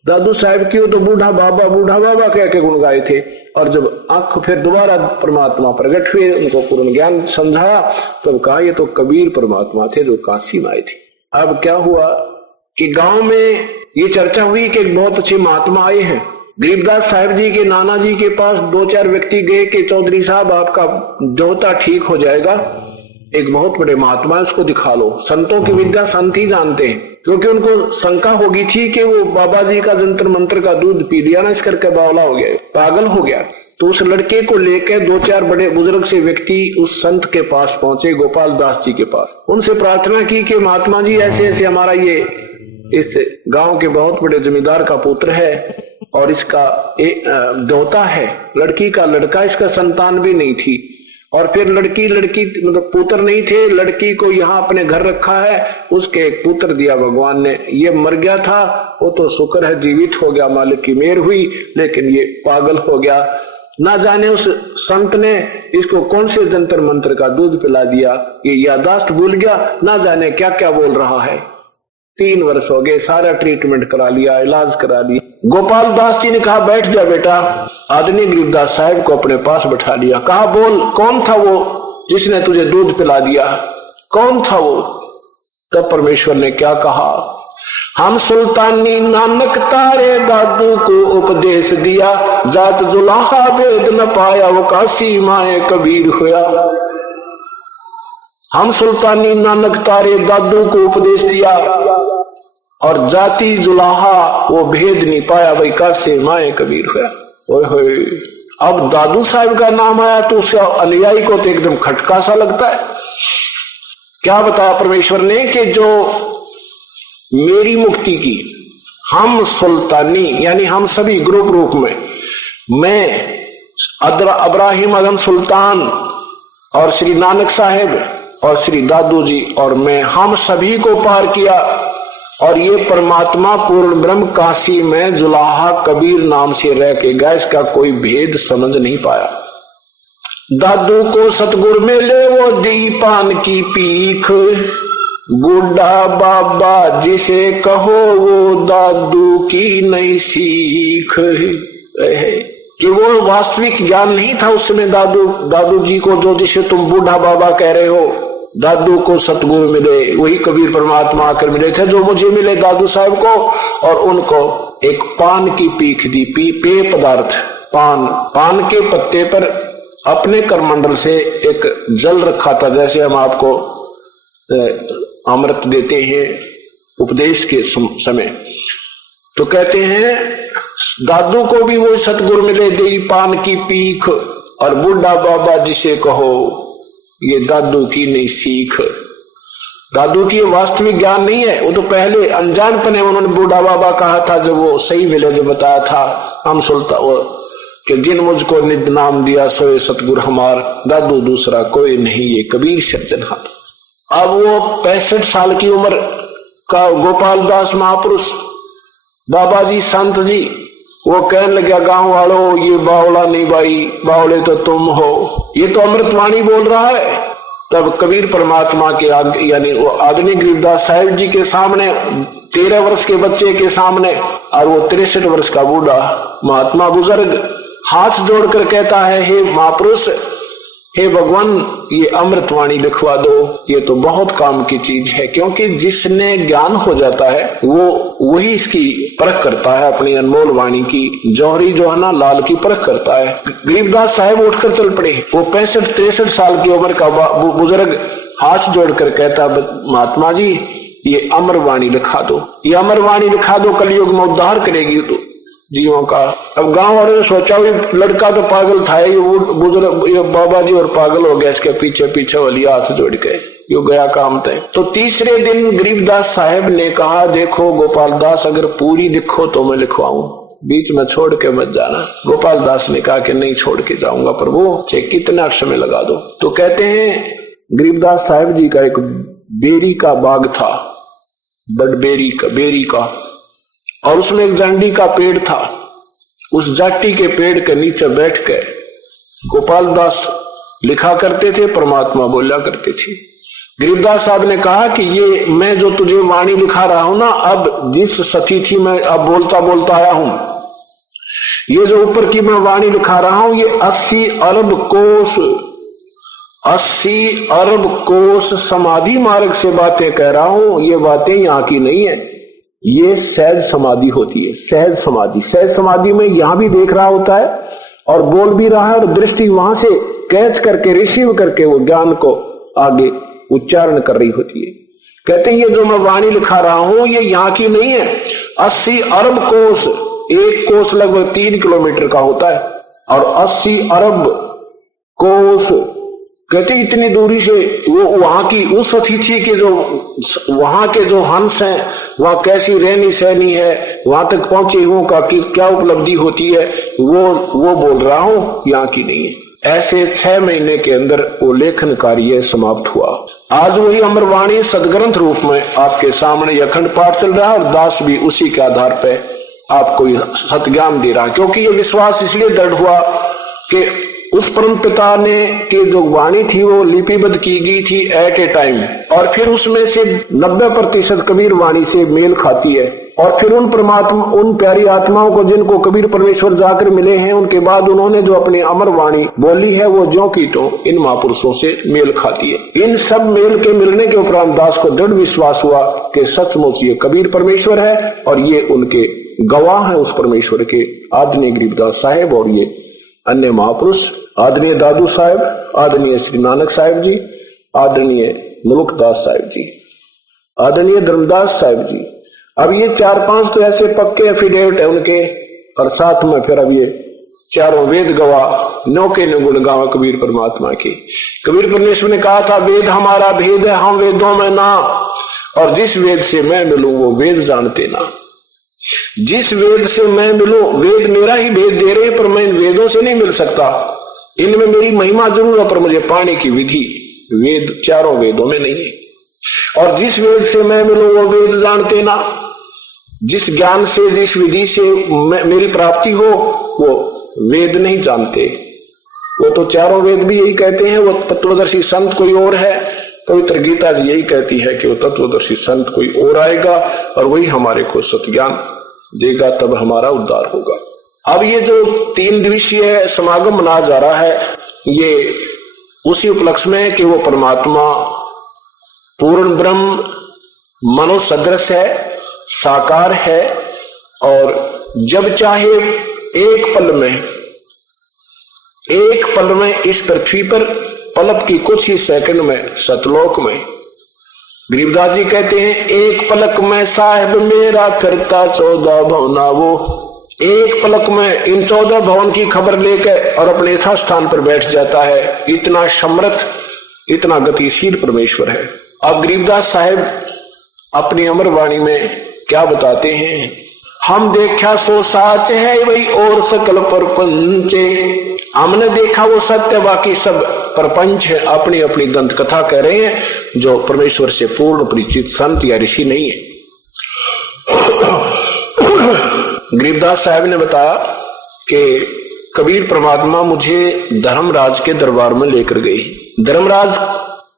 दादू साहब की, वो तो बूढ़ा बाबा कह के गुण गाए थे, और जब आंख फिर दोबारा परमात्मा प्रकट हुए, उनको पूर्ण ज्ञान समझाया, तब कहा ये तो कबीर परमात्मा थे जो काशी में आए थे। अब क्या हुआ कि गांव में ये चर्चा हुई कि एक बहुत अच्छे महात्मा आए हैं। गरीबदास साहब जी के नाना जी के पास 2-4 व्यक्ति गए कि चौधरी साहब आपका देवता ठीक हो जाएगा, एक बहुत बड़े महात्मा है, उसको दिखा लो। संतों की विद्या संत ही जानते हैं, क्योंकि उनको शंका होगी थी कि वो बाबा जी का जंतर मंत्र का दूध पी लिया ना, इस करके बावला हो गया, पागल हो गया। तो उस लड़के को लेकर 2-4 बड़े बुजुर्ग से व्यक्ति उस संत के पास पहुंचे, गोपाल दास जी के पास। उनसे प्रार्थना की कि महात्मा जी ऐसे ऐसे हमारा ये इस गांव के बहुत बड़े जमींदार का पुत्र है और इसका देवता है, लड़की का लड़का, इसका संतान भी नहीं थी, और फिर लड़की मतलब पुत्र नहीं थे, लड़की को यहाँ अपने घर रखा है, उसके एक पुत्र दिया भगवान ने, ये मर गया था, वो तो शुक्र है जीवित हो गया, मालिक की मेहर हुई, लेकिन ये पागल हो गया। ना जाने उस संत ने इसको कौन से जंतर मंत्र का दूध पिला दिया, ये यादाश्त भूल गया, ना जाने क्या क्या बोल रहा है। 3 वर्ष हो गए, सारा ट्रीटमेंट करा लिया, इलाज करा लिया। गोपाल दास जी ने कहा बैठ जा बेटा। आदमी गरीबदास साहब को अपने पास बैठा लिया, कहा बोल कौन था वो जिसने तुझे दूध पिला दिया, कौन था वो? तब परमेश्वर ने क्या कहा, हम सुल्तानी नानक तारे दादू को उपदेश दिया, जात जुलाहा वेद न पाया वो काशी माए कबीर हुआ। हम सुल्तानी नानक तारे दादू को उपदेश दिया और जाति जुलाहा वो भेद नहीं पाया, वही काशी माए कबीर हुआ। ओए होए, अब दादू साहब का नाम आया तो उसका अनुयायी को तो एकदम खटका सा लगता है। क्या बताया परमेश्वर ने कि जो मेरी मुक्ति की, हम सुल्तानी यानी हम सभी ग्रुप रूप में, मैं अब्राहिम आजम सुल्तान और श्री नानक साहेब और श्री दादू जी और मैं, हम सभी को पार किया, और ये परमात्मा पूर्ण ब्रह्म काशी में जुलाहा कबीर नाम से रह के गया, इसका कोई भेद समझ नहीं पाया। दादू को सतगुरु मिले वो दी पान की पीख, बूढ़ा बाबा जिसे कहो वो दादू की नई सीख। कि वो वास्तविक ज्ञान नहीं था उस समय दादू जी को, जो जिसे तुम बूढ़ा बाबा कह रहे हो। दादू को सतगुरु मिले, वही कबीर परमात्मा आकर मिले थे जो मुझे मिले दादू साहब को, और उनको एक पान की पीख दी, पेय पदार्थ पान के पत्ते पर अपने करमंडल से एक जल रखा था, जैसे हम आपको अमृत देते हैं उपदेश के समय। तो कहते हैं दादू को भी वो सतगुरु मिले दे पान की पीख, और बूढ़ा बाबा जिसे कहो ये दादू की नहीं सीख। दादू की वास्तविक ज्ञान नहीं है, वो तो पहले अनजानपने उन्होंने बूढ़ा बाबा कहा था, जब वो सही मिले जब बताया था हम सुल्तान कि जिन मुझको निध नाम दिया सोए सतगुरु हमार, दादू दूसरा कोई नहीं ये कबीर सज्जनहार। अब वो 65 साल की उम्र का गोपाल दास महापुरुष बाबा जी संत जी, वो कहने लगा गांव वालों ये बावला नहीं भाई, बावले तो तुम हो, ये तो अमृतवाणी बोल रहा है। तब कबीर परमात्मा के यानी वो आदरणीय गरीबदास साहिब जी के सामने 13 वर्ष के बच्चे के सामने, और वो 63 वर्ष का बूढ़ा महात्मा बुजुर्ग हाथ जोड़कर कहता है, हे महापुरुष, हे भगवान ये अमृतवाणी लिखवा दो, ये तो बहुत काम की चीज है। क्योंकि जिसने ज्ञान हो जाता है वो वही इसकी परख करता है, अपनी अनमोल वाणी की, जौहरी जो है ना लाल की परख करता है। गरीबदास साहब उठकर चल पड़े, वो 65-63 साल की उम्र का बुजुर्ग हाथ जोड़कर कहता, महात्मा जी ये अमरवाणी लिखा दो, ये अमरवाणी लिखा दो, कलयुग में उद्धार करेगी तो जीवों का। अब गांव वालों ने सोचा लड़का तो पागल था, ये बुजुर्ग ये बाबा जी और पागल हो गया, इसके पीछे पीछे वाली हाथ जोड़ के यो गया काम तय। तो तीसरे दिन गरीबदास साहब ने कहा, देखो गोपाल दास अगर पूरी लिखो तो मैं लिखवाऊं, बीच में छोड़ के मत जाना। गोपाल दास ने कहा कि नहीं छोड़ के जाऊंगा प्रभु, चाहे कितना समय लगा दो। तो कहते हैं गरीबदास साहब जी का एक बेरी का बाग था, बेरी का, और उसमें एक जांडी का पेड़ था। उस जाटी के पेड़ के नीचे बैठ कर गोपाल दास लिखा करते थे, परमात्मा बोला करते थे। गरीबदास साहब ने कहा कि ये मैं जो तुझे वाणी लिखा रहा हूं ना, अब जिस स्थिति में अब बोलता बोलता आया हूं, ये जो ऊपर की मैं वाणी लिखा रहा हूं, ये 80 अरब कोस समाधि मार्ग से बातें कह रहा हूं। ये बातें यहां की नहीं है, ये सहज समाधि होती है। सहज समाधि में यहां भी देख रहा होता है और बोल भी रहा है, और दृष्टि वहां से कैच करके रिसीव करके वो ज्ञान को आगे उच्चारण कर रही होती है। कहते हैं ये जो मैं वाणी लिखा रहा हूं ये यहां की नहीं है। 80 अरब कोस, एक कोस लगभग 3 किलोमीटर का होता है, और 80 अरब कोस कहते इतनी दूरी से वो वहां की उस अतिथि के जो वहां के जो हंस हैं, वहां कैसी रहनी सहनी है, वहां तक पहुंचे हुओं का क्या उपलब्धि होती है, वो बोल रहा हूं, यहाँ की नहीं है। ऐसे 6 महीने के अंदर वो लेखन कार्य समाप्त हुआ। आज वही अमरवाणी सदग्रंथ रूप में आपके सामने अखंड पाठ चल रहा है, और दास भी उसी के आधार पर आपको सतज्ञान दे रहा है। क्योंकि ये विश्वास इसलिए दृढ़ हुआ कि उस परम पिता ने की जो वाणी थी वो लिपिबद्ध की गई थी एट ए टाइम, और फिर उसमें से 90% कबीर वाणी से मेल खाती है। और फिर उन प्यारी आत्माओं को जिनको कबीर परमेश्वर जाकर मिले हैं, उनके बाद उन्होंने जो अपनी अमर वाणी बोली है वो ज्यों की तो इन महापुरुषों से मेल खाती है। इन सब मेल के मिलने के उपरांत दास को दृढ़ विश्वास हुआ कि सचमुच ये कबीर परमेश्वर है, और ये उनके गवाह है उस परमेश्वर के, आदरणीय गरीबदास साहेब और ये अन्य महापुरुष, आदरणीय दादू साहब, आदरणीय श्री नानक साहब जी, आदरणीय मुलुकदास साहब जी, आदरणीय धर्मदास साहब जी। अब ये 4-5 तो ऐसे पक्के एफिडेविट है उनके, और साथ में फिर अब ये चारों वेद गवाह, 9 के 9 गुण गावा कबीर परमात्मा की। कबीर परमेश्वर ने कहा था, वेद हमारा भेद है, हम वेदों में ना, और जिस वेद से मैं मिलूं वो वेद जानते ना। जिस वेद से मैं मिलूं, वेद मेरा ही भेद दे रहे, पर मैं इन वेदों से नहीं मिल सकता। इनमें मेरी महिमा जरूर है, पर मुझे पाने की विधि वेद चारों वेदों में नहीं है। और जिस वेद से मैं मिलूं वो वेद जानते ना। जिस ज्ञान से, जिस विधि से मेरी प्राप्ति हो वो वेद नहीं जानते। वो तो चारों वेद भी यही कहते हैं, वो तत्वदर्शी संत कोई और है। पवित्र गीता जी यही कहती है कि वो तत्वदर्शी संत कोई और आएगा और वही हमारे को सत्य ज्ञान देगा, तब हमारा उद्धार होगा। अब ये जो 3 दिवसीय समागम मनाया जा रहा है, ये उसी उपलक्ष्य में कि वो परमात्मा पूर्ण ब्रह्म मनो सदृश है, साकार है, और जब चाहे एक पल में इस पृथ्वी पर, पलक की कुछ ही सेकंड में सतलोक में, गरीबदास जी कहते हैं एक पलक में साहिब मेरा करता 14 भवना, वो एक पलक में इन 14 भवन की खबर लेकर और अपने यथा स्थान पर बैठ जाता है। इतना समर्थ, इतना गतिशील परमेश्वर है। अब गरीबदास साहिब अपनी अमर वाणी में क्या बताते हैं? हम देखा सो साच है वही और सकल परपंचे, हमने देखा वो सत्य, बाकी सब प्रपंच है। अपनी अपनी दंत कथा कह रहे हैं जो परमेश्वर से पूर्ण परिचित संत या ऋषि नहीं है। गरीबदास साहब ने बताया कि कबीर परमात्मा मुझे धर्मराज के दरबार में लेकर गई। धर्मराज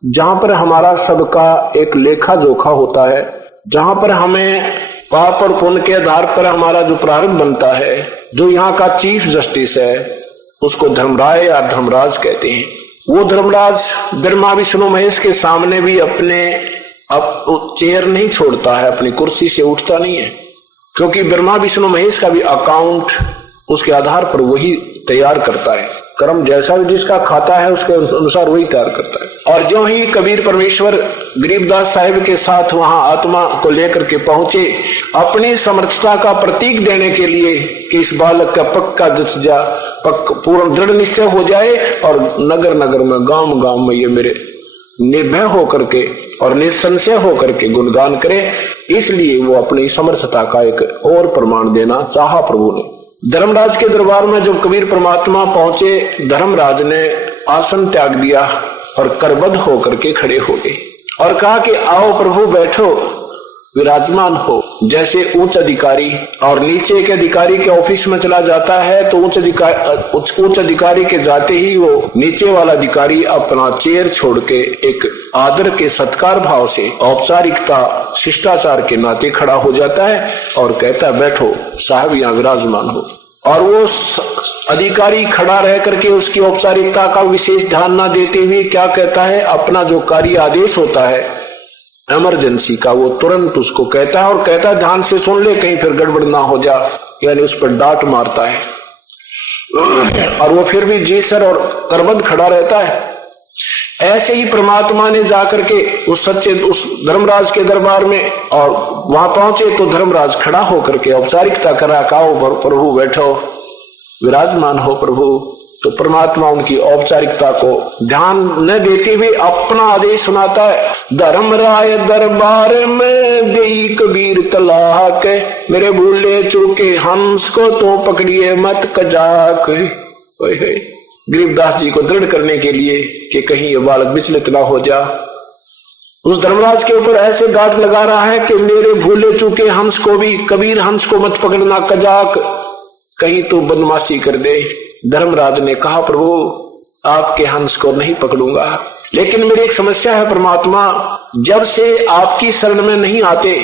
जहां पर हमारा सबका एक लेखा जोखा होता है, जहां पर हमें पाप और पुण्य के आधार पर हमारा जो प्रारब्ध बनता है, जो यहाँ का चीफ जस्टिस है, उसको धर्मराय या धर्मराज कहते हैं। वो धर्मराज ब्रह्मा विष्णु महेश के सामने भी अपने चेयर नहीं छोड़ता है, अपनी कुर्सी से उठता नहीं है, क्योंकि ब्रह्मा विष्णु महेश का भी अकाउंट उसके आधार पर वही तैयार करता है। कर्म जैसा भी जिसका खाता है उसके अनुसार वही तैयार करता है। और जो ही कबीर परमेश्वर गरीबदास साहिब के साथ वहां आत्मा को लेकर के पहुंचे, अपनी समर्थता का प्रतीक देने के लिए कि इस बालक का पक्का जज्बा पूर्ण दृढ़ निश्चय हो जाए और नगर नगर में गांव गांव में ये मेरे निर्भय होकर के और निसंशय होकर के गुणगान करे, इसलिए वो अपनी समर्थता का एक और प्रमाण देना चाहा प्रभु ने। धर्मराज के दरबार में जब कबीर परमात्मा पहुंचे, धर्मराज ने आसन त्याग दिया और करबद्ध होकर के खड़े हो गए और कहा कि आओ प्रभु बैठो, विराजमान हो। जैसे उच्च अधिकारी और नीचे के अधिकारी के ऑफिस में चला जाता है तो उच्च अधिकारी के जाते ही वो नीचे वाला अधिकारी अपना चेयर छोड़ के एक आदर के सत्कार भाव से औपचारिकता शिष्टाचार के नाते खड़ा हो जाता है और कहता है बैठो साहब यहाँ विराजमान हो। और वो अधिकारी खड़ा रह करके उसकी औपचारिकता का विशेष ध्यान ना देते हुए क्या कहता है, अपना जो कार्य आदेश होता है इमरजेंसी का, वो तुरंत उसको कहता है और कहता है ध्यान से सुन ले कहीं फिर गड़बड़ ना हो जा, यानी उस पर डांट मारता है। और वो फिर भी जी सर और करबद्ध खड़ा रहता है। ऐसे ही परमात्मा ने जाकर के उस धर्मराज के दरबार में और वहां पहुंचे तो धर्मराज खड़ा होकर के औपचारिकता करा, कहो प्रभु बैठो, विराजमान हो प्रभु। तो परमात्मा उनकी औपचारिकता को ध्यान न देते हुए अपना आदेश सुनाता है, धर्मराय दरबार में देई कबीर तलाक, मेरे भूले चूके हंस को तो पकड़िए मत कजाक। गरीबदास जी को दृढ़ करने के लिए कि कहीं ये बालक विचलित ना हो जा, उस धर्मराज के ऊपर ऐसे गांठ लगा रहा है कि मेरे भूले चूके हंस को भी, कबीर हंस को मत पकड़ना कजाक, कहीं तो बदमाशी कर दे। धर्मराज ने कहा प्रभु आपके हंस को नहीं पकड़ूंगा, लेकिन मेरी एक समस्या है परमात्मा, जब से आपकी शरण में नहीं आते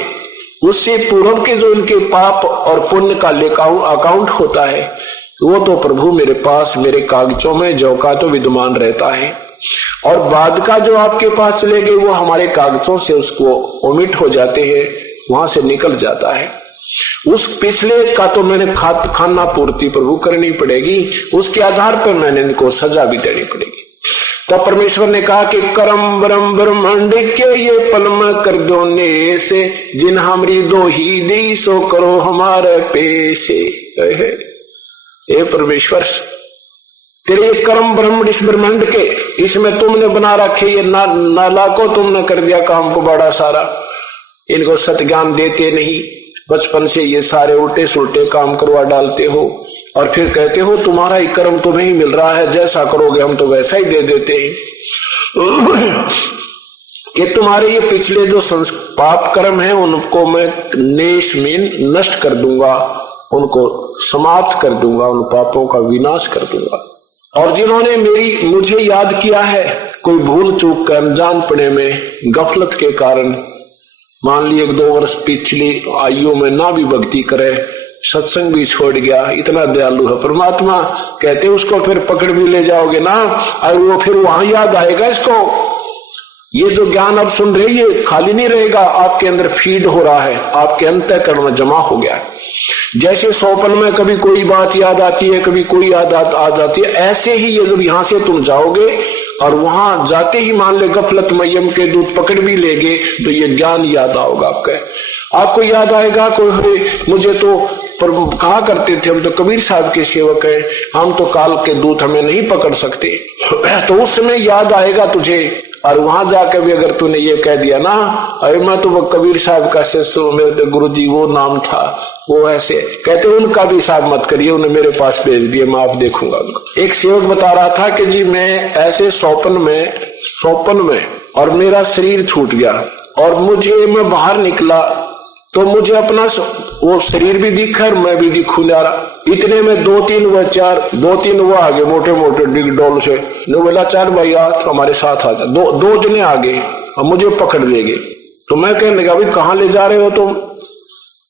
उससे पूर्व के जो इनके पाप और पुण्य का अकाउंट होता है वो तो प्रभु मेरे पास मेरे कागजों में जो का तो विद्यमान रहता है, और बाद का जो आपके पास चले गए वो हमारे कागजों से उसको ओमिट हो जाते हैं, वहां से निकल जाता है। उस पिछले का तो मैंने खाना पूर्ति प्रभु करनी पड़ेगी, उसके आधार पर मैंने इनको सजा भी देनी पड़ेगी। तब परमेश्वर ने कहा कि करम ब्रह्म ब्रह्मांड के ये पल में कर दो ने से, जिन हमरी दो ही दी सो करो हमारे पेशे। हे परमेश्वर तेरे कर्म ब्रह्म इस ब्रह्मांड के, इसमें तुमने बना रखे ये नाला को तुमने कर दिया काम को बड़ा सारा, इनको सत्य ज्ञान देते नहीं, बचपन से ये सारे उल्टे सुलटे काम करवा डालते हो और फिर कहते हो तुम्हारा ही कर्म तुम्हें ही मिल रहा है, जैसा करोगे हम तो वैसा ही दे देते हैं। कि तुम्हारे ये पिछले जो पाप कर्म है उनको मैं नेश मीन नष्ट कर दूंगा, उनको समाप्त कर दूंगा, उन पापों का विनाश कर दूंगा। और जिन्होंने मुझे याद किया है, कोई भूल चूक कर अनजानपने में गफलत के कारण, मान ली 1-2 वर्ष पिछली आयु में ना भी भक्ति करे, सत्संग भी छोड़ गया, इतना दयालु है परमात्मा। कहते उसको फिर पकड़ भी ले जाओगे ना, और वो फिर वहां याद आएगा इसको। ये जो ज्ञान अब सुन रहे ये खाली नहीं रहेगा, आपके अंदर फीड हो रहा है, आपके अंतःकरण में जमा हो गया है। जैसे स्वप्न में कभी कोई बात याद आती है, कभी कोई याद आ जाती है, ऐसे ही ये जब यहां से तुम जाओगे और वहां जाते ही मान ले गफलत में यम के दूत पकड़ भी लेंगे, तो ये ज्ञान याद आओगा आपको याद आएगा। कोई मुझे तो कहा करते थे हम तो कबीर साहब के सेवक हैं, हम तो काल के दूत हमें नहीं पकड़ सकते, तो उस समय याद आएगा तुझे। और वहां जाकर भी अगर तूने ये कह दिया ना, अरे मैं तो वो कबीर साहब का शिष्य हूं, मेरे गुरु जी वो नाम था, वो ऐसे कहते, उनका भी हिसाब मत करिए, उन्हें मेरे पास भेज दिए, मैं आप देखूंगा उनको। एक सेवक बता रहा था कि जी मैं ऐसे स्वप्न में और मेरा शरीर छूट गया, और मैं बाहर निकला तो मुझे अपना वो शरीर भी दिखा और मैं भी दिखू जा रहा। इतने में 2-3 वो आगे मोटे मोटे डिग डोल से, ने बोला 4 भाई तो हमारे साथ आ जा। दो जने आगे और मुझे पकड़ ले गए। तो मैं कहने लगा भाई कहाँ ले जा रहे हो तुम?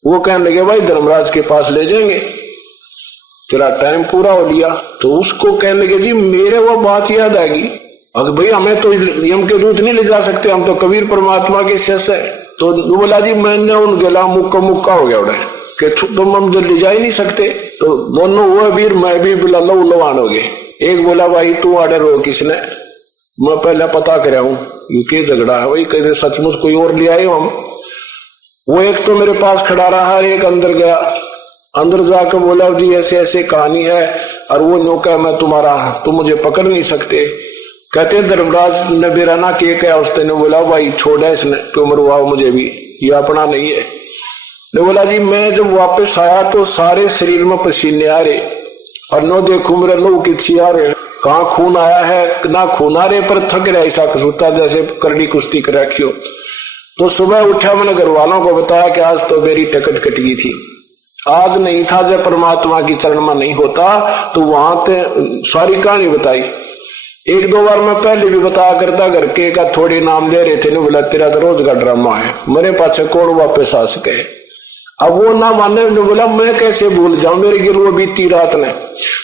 वो कहने लगे भाई धर्मराज के पास ले जाएंगे, तेरा टाइम पूरा हो लिया। तो उसको कहने लगे जी मेरे वो बात याद आएगी, अगर भाई हमें तो यम के दूत नहीं ले जा सकते, हम तो कबीर परमात्मा के शिष्य है। तो बोला जी मैंने उन गेला मुक्का हो गया उड़े कि तुम हम तो ले जा ही नहीं सकते। तो दोनों वो वीर मैं भी बोला लवान हो गए। एक बोला भाई तू ऑर्डर हो किसने? मैं पहले पता कर हूं ये झगड़ा है, वही कहते सचमुच कोई और ले आए हम। वो एक तो मेरे पास खड़ा रहा, एक अंदर गया, अंदर जाकर बोला जी ऐसे ऐसे कहानी है, और वो नौका मैं तुम मुझे पकड़ नहीं सकते। कहते धर्मराज ने बेराना के क्या उसने बोला भाई छोड़ा इसने क्यों मरवाओ मुझे भी, ये अपना नहीं है। ने बोला जी मैं जब वापस आया तो सारे शरीर में पसीने आ रहे, और नो देखू मेरे लोग किसी आ रहे, कहाँ खून आया है ना खून आ रहे, पर थक रहा ऐसा कसूता जैसे करड़ी कुश्ती कर रखी हो। तो सुबह उठा, मैंने घर वालों को बताया कि आज तो मेरी टिकट कट गई थी, आज नहीं था। जब परमात्मा की चरण में नहीं होता तो वहां पे सारी कहानी बताई। 1-2 बार मैं पहले भी बताया करता, घर के का थोड़े नाम ले रहे थे, नहीं बोला तेरा तो रोज का ड्रामा है, मेरे पास कौन वापस आ सके। अब वो ना माने, ने बोला मैं कैसे भूल जाऊं, मेरे गिर वो बीती रात ने।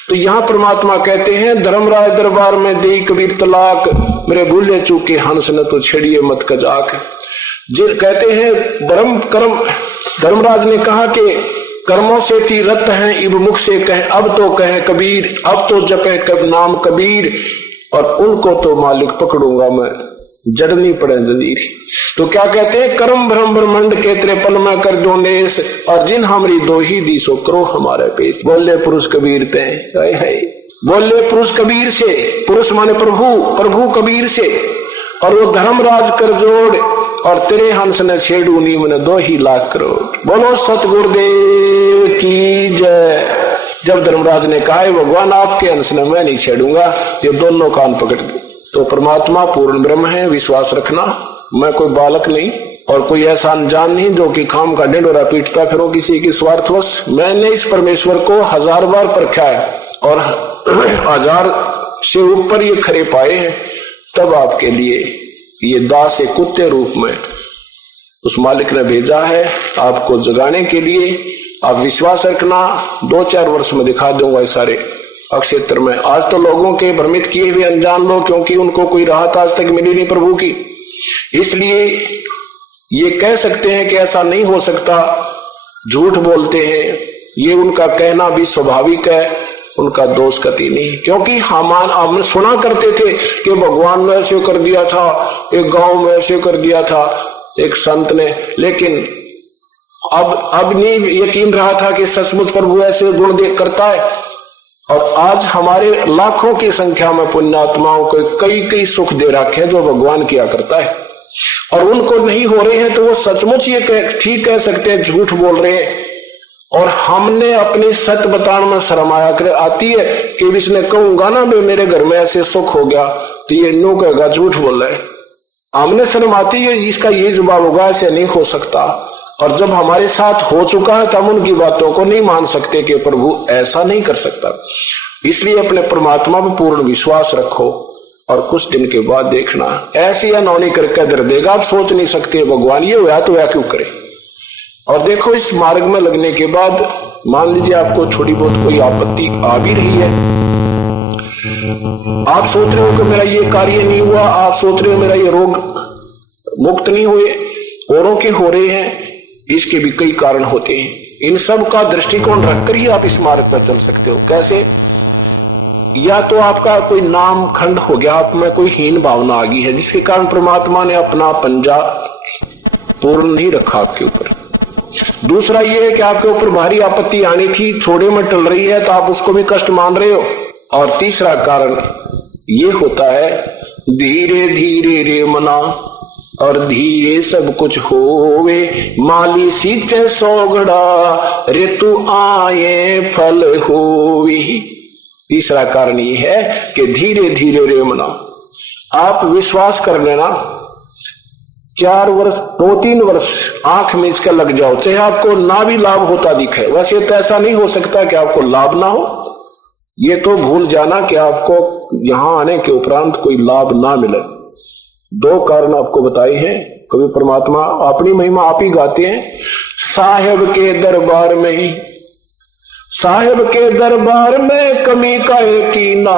तो यहाँ परमात्मा कहते हैं धर्मराज दरबार में दे कबीर तलाक, मेरे भूले चूके हंस न तो छेड़िए मत कजाक। जिन कहते हैं धर्मराज ने कहा कि कर्मों से तीरथ हैं इब मुख से कहें, अब तो कहे कबीर, अब तो जपे कब नाम कबीर, और उनको तो मालिक पकड़ूंगा मैं, जड़नी पड़े जंजीर। तो क्या कहते हैं कर्म भ्रम ब्रह्मंड के तेरे पल में कर दो नेस, और जिन हमारी दो ही दी सो करो हमारे पेश। बोले पुरुष कबीर ते है, बोले पुरुष कबीर से, पुरुष माने प्रभु कबीर से, और वो धर्मराज कर जोड़, और तेरे हंस ने छेड़ू नी मैंने 2 ही लाख करोड़। बोलो सतगुरुदेव की जय। जब धर्मराज ने कहा भगवान आपके हंस ने मैं नहीं छेड़ूंगा, ये दोनों कान पकड़ गए। तो परमात्मा पूर्ण ब्रह्म है, विश्वास रखना, मैं कोई बालक नहीं और कोई ऐसा अनजान नहीं जो कि खाम का ढिंढोरा पीटता फिरो किसी की स्वार्थवश। मैंने इस परमेश्वर को 1000 बार परखा है और 1000 से ऊपर ये खरे पाए हैं, तब आपके लिए ये दास एक कुत्ते रूप में उस मालिक ने भेजा है आपको जगाने के लिए। आप विश्वास रखना, 2-4 वर्ष में दिखा दूंगा इस सारे क्षेत्र में। आज तो लोगों के भ्रमित किए हुए अनजान लोग, क्योंकि उनको कोई राहत आज तक मिली नहीं प्रभु की, इसलिए ये कह सकते हैं कि ऐसा नहीं हो सकता, झूठ बोलते हैं। ये उनका कहना भी स्वाभाविक है, उनका दोष कति नहीं, क्योंकि हम सुना करते थे कि भगवान ने ऐसे कर दिया था, एक गांव में ऐसे कर दिया था एक संत ने, लेकिन अब नहीं यकीन रहा था कि सचमुच प्रभु ऐसे गुण देख करता है। और आज हमारे लाखों की संख्या में पुण्यात्माओं को कई सुख दे रखे हैं जो भगवान किया करता है, और उनको नहीं हो रहे हैं तो वो सचमुच ये ठीक कह सकते हैं झूठ बोल रहे हैं। और हमने अपनी सत्य बताने में शर्म आती है कि इसने कहूंगा ना भाई मेरे घर में ऐसे सुख हो गया, तो ये नो कहेगा झूठ बोल रहा है। हमने शर्म आती है, इसका ये जवाब होगा ऐसे नहीं हो सकता। और जब हमारे साथ हो चुका है तो हम उनकी बातों को नहीं मान सकते कि प्रभु ऐसा नहीं कर सकता। इसलिए अपने परमात्मा पर पूर्ण विश्वास रखो और कुछ दिन के बाद देखना ऐसी अनौनी करके दर देगा। आप सोच नहीं सकते भगवान ये हुआ तो वह क्यों करे। और देखो इस मार्ग में लगने के बाद मान लीजिए आपको छोटी बहुत कोई आपत्ति आ भी रही है, आप सोच रहे हो कि मेरा ये कार्य नहीं हुआ, आप सोच रहे हो मेरा ये रोग मुक्त नहीं हुए, औरों के हो रहे हैं, इसके भी कई कारण होते हैं। इन सब का दृष्टिकोण रखकर ही आप इस मार्ग पर चल सकते हो। कैसे? या तो आपका कोई नाम खंड हो गया, आप में कोई हीन भावना आ गई है जिसके कारण परमात्मा ने अपना पंजा पूर्ण नहीं रखा आपके ऊपर। दूसरा ये है कि आपके ऊपर भारी आपत्ति आनी थी, छोड़े में टल रही है तो आप उसको भी कष्ट मान रहे हो। और तीसरा कारण ये होता है धीरे धीरे रे मना और धीरे सब कुछ होवे, माली सींचे सोगड़ा रे तू आए फल होवी। तीसरा कारण ये है कि धीरे धीरे रे मना, आप विश्वास कर लेना 4 वर्ष 2-3 वर्ष आंख में इसका लग जाओ, चाहे आपको ना भी लाभ होता दिखे। वैसे तो ऐसा नहीं हो सकता कि आपको लाभ ना हो, ये तो भूल जाना कि आपको यहां आने के उपरांत कोई लाभ ना मिले। 2 कारण आपको बताए हैं। कभी परमात्मा अपनी महिमा आप ही गाते हैं, साहेब के दरबार में ही, साहेब के दरबार में कमी का एक ही ना,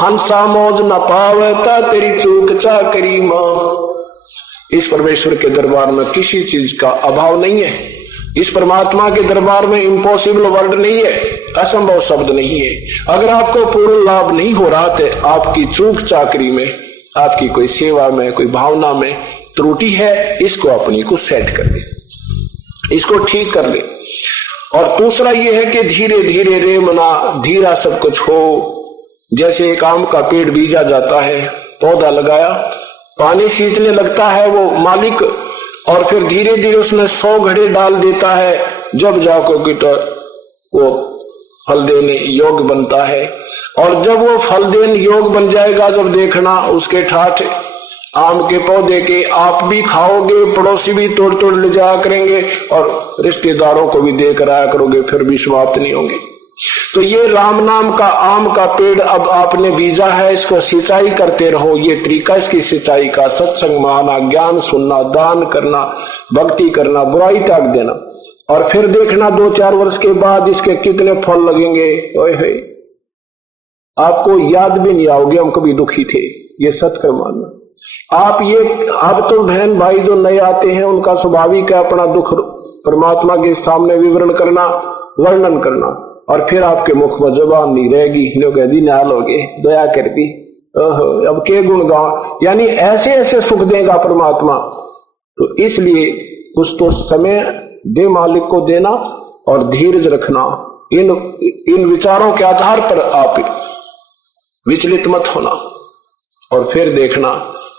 हंसा मौज न पावता तेरी चूक चाकरी मां। इस परमेश्वर के दरबार में किसी चीज का अभाव नहीं है। इस परमात्मा के दरबार में इम्पॉसिबल वर्ड नहीं है, असंभव शब्द नहीं है। अगर आपको पूर्ण लाभ नहीं हो रहा तो आपकी चूक चाकरी में, आपकी कोई सेवा में, कोई भावना में त्रुटि है, इसको अपनी को सेट कर दे, इसको ठीक कर ले। और दूसरा यह है कि धीरे धीरे रे मना, धीरा सब कुछ हो। जैसे एक आम का पेड़ बीजा जाता है, पौधा लगाया, पानी सींचने लगता है वो मालिक, और फिर धीरे धीरे उसमें 100 घड़े डाल देता है, जब जाकर वो फल देने योग्य बनता है। और जब वो फल देने योग्य बन जाएगा, जब देखना उसके ठाठ आम के पौधे के आप भी खाओगे, पड़ोसी भी तोड़ तोड़ ले जाया करेंगे और रिश्तेदारों को भी दे कर आया करोगे, फिर भी समाप्त नहीं होंगे। तो ये राम नाम का आम का पेड़ अब आपने बीजा है, इसको सिंचाई करते रहो। ये तरीका इसकी सिंचाई का, सत्संग माना, ज्ञान सुनना, दान करना, भक्ति करना, बुराई त्याग देना। और फिर देखना 2-4 वर्ष के बाद इसके कितने फल लगेंगे। ओए होए, आपको याद भी नहीं आओगे हम कभी दुखी थे। ये सत्य मानना। आप ये अब तो बहन भाई जो नए आते हैं उनका स्वाभाविक है अपना दुख परमात्मा के सामने विवरण करना, वर्णन करना, और फिर आपके मुख में जबान नहीं रहेगी, लोग दीनहाल हो गए, दया कर दी, अब के गुण गाओ, यानी ऐसे ऐसे सुख देगा परमात्मा। तो इसलिए कुछ तो समय दे मालिक को देना और धीरज रखना। इन विचारों के आधार पर आप विचलित मत होना। और फिर देखना,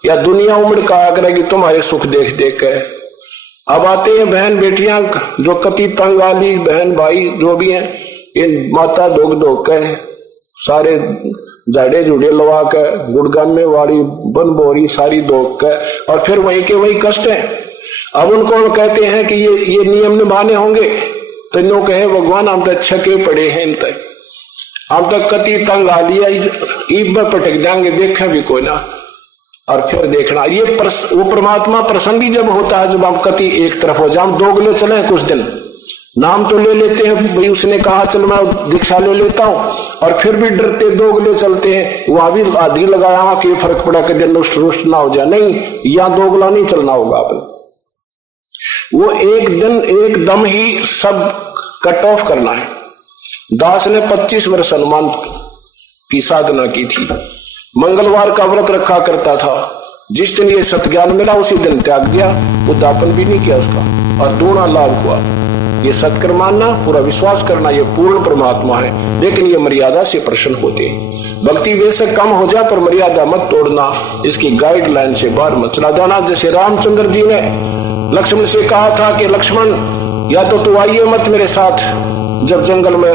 या दुनिया उमड़ का आग्रह कि तुम्हारे सुख देख देख के। अब आते हैं बहन बेटियां जो कति तंग वाली बहन भाई जो भी हैं, इन माता धोक धोक के सारे जाड़े जुड़े लवा के गुड़गान में वाली बन बोरी सारी धोक के, और फिर वही के वही कष्ट है। अब उनको कहते हैं कि ये नियम निभाने होंगे, तो इन्हों कहे भगवान हम तो छके पड़े हैं, इन तक हम तक कति तंग आ लिया, ईब में पटक जाएंगे, देखा भी कोई ना। और फिर देखना ये वो परमात्मा प्रसन्न भी जब होता है जब हम कति एक तरफ हो जाए। हम दोगले चले कुछ दिन, नाम तो ले लेते हैं, भाई उसने कहा चल मैं दीक्षा ले लेता हूं, और फिर भी डरते दोगले चलते हैं। वहां भी आधी लगाया कि फर्क पड़ा कि दिन रुष्ट ना हो जाए। नहीं, यहां दोगला नहीं चलना होगा आपने। वो एक दिन एकदम ही सब कट ऑफ करना है। दास ने 25 वर्ष हनुमान की साधना की थी, मंगलवार का व्रत रखा करता था। जिस दिन ये सत्ज्ञान मिला उसी दिन त्याग दिया, उद्यापन भी नहीं किया उसका, और दूना लाभ हुआ। ये सत्कर्म मानना, पूरा विश्वास करना, ये पूर्ण परमात्मा है। लेकिन ये मर्यादा से प्रसन्न होते हैं। भक्ति बेशक कम हो जाए पर मर्यादा मत तोड़ना, इसकी गाइडलाइन से बाहर मत चला जाना। जैसे रामचंद्र जी ने लक्ष्मण से कहा था कि लक्ष्मण या तो तू आइए मत मेरे साथ, जब जंगल में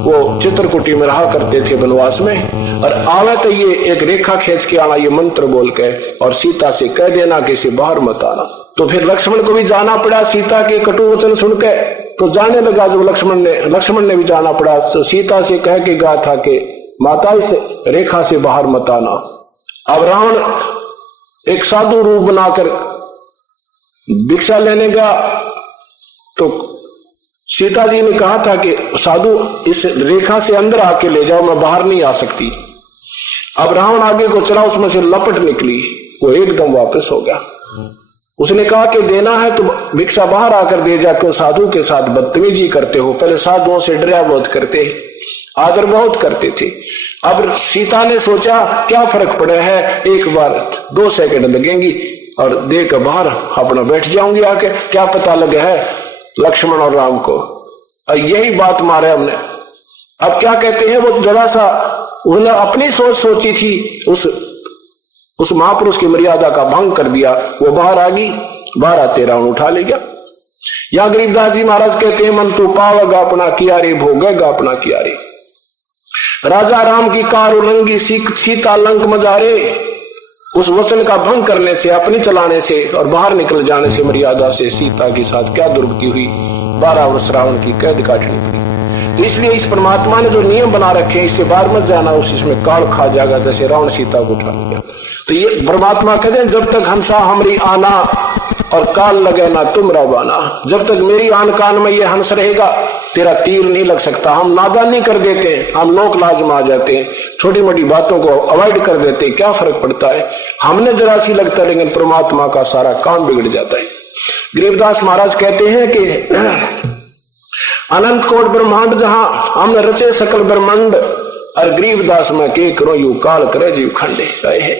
वो चित्रकूटी में रहा करते थे वनवास में, और आवे तो ये एक रेखा खींच के आना, ये मंत्र बोल के, और सीता से कह देना कि इसे बाहर मत आना। तो फिर लक्ष्मण को भी जाना पड़ा सीता के कटु वचन सुन के, तो जाने लगा जब लक्ष्मण ने भी जाना पड़ा। तो सीता से कह के कहा था कि माता इस रेखा से बाहर मत आना। अब रावण एक साधु रूप बनाकर भिक्षा लेने गया, तो सीता जी ने कहा था कि साधु इस रेखा से अंदर आके ले जाओ, मैं बाहर नहीं आ सकती। अब रावण आगे को चला, उसमें से लपट निकली, वो एकदम वापस हो गया। उसने कहा कि देना है तो भिक्षा बाहर आकर दे जा, क्यों साधु के साथ बदतमीजी करते हो? पहले साधुओं से डरा बहुत करते, आदर बहुत करते थे। अब सीता ने सोचा क्या फर्क पड़ा है, एक बार 2 सेकंड लगेंगी और देकर बाहर अपना बैठ जाऊंगी आके, क्या पता लगे है लक्ष्मण और राम को। यही बात मारे हमने। अब क्या कहते हैं, वो जरा सा उन्होंने अपनी सोच सोची थी, उस महापुरुष की मर्यादा का भंग कर दिया, वो बाहर आ गई, बाहर आते रावण उठा ले गया। यहां गरीबदास जी महाराज कहते हैं, मन तू पावेगा अपना किया रे, भोगेगा अपना किया रे। राजा राम की कार उलंगी, सीता लंक मजारे। उस वचन का भंग करने से, अपनी चलाने से और बाहर निकल जाने से मर्यादा से सीता के साथ क्या दुर्गति हुई, 12 वर्ष रावण की कैद काटनी पड़ी। तो इसलिए इस परमात्मा ने जो नियम बना रखे हैं, इससे बाहर मत जाना, उसमें काल खा जाएगा, जैसे रावण सीता को उठा लिया। तो ये परमात्मा कहते हैं, जब तक हंसा हमरी आना और काल लगे ना तुमरा बाना। जब तक मेरी आन कान में ये हंस रहेगा, तेरा तीर नहीं लग सकता। हम नादानी कर देते हैं, हम लोक लाज में आ जाते हैं, छोटी मोटी बातों को अवॉइड कर देते हैं, क्या फर्क पड़ता है, हमने जरा सी लगता है, लेकिन परमात्मा का सारा काम बिगड़ जाता है। गरीबदास महाराज कहते हैं कि अनंत कोट ब्रह्मांड जहां हमने रचे सकल ब्रह्मांड, और गरीबदास में के करो यू काल करे जीव खंडे रहे।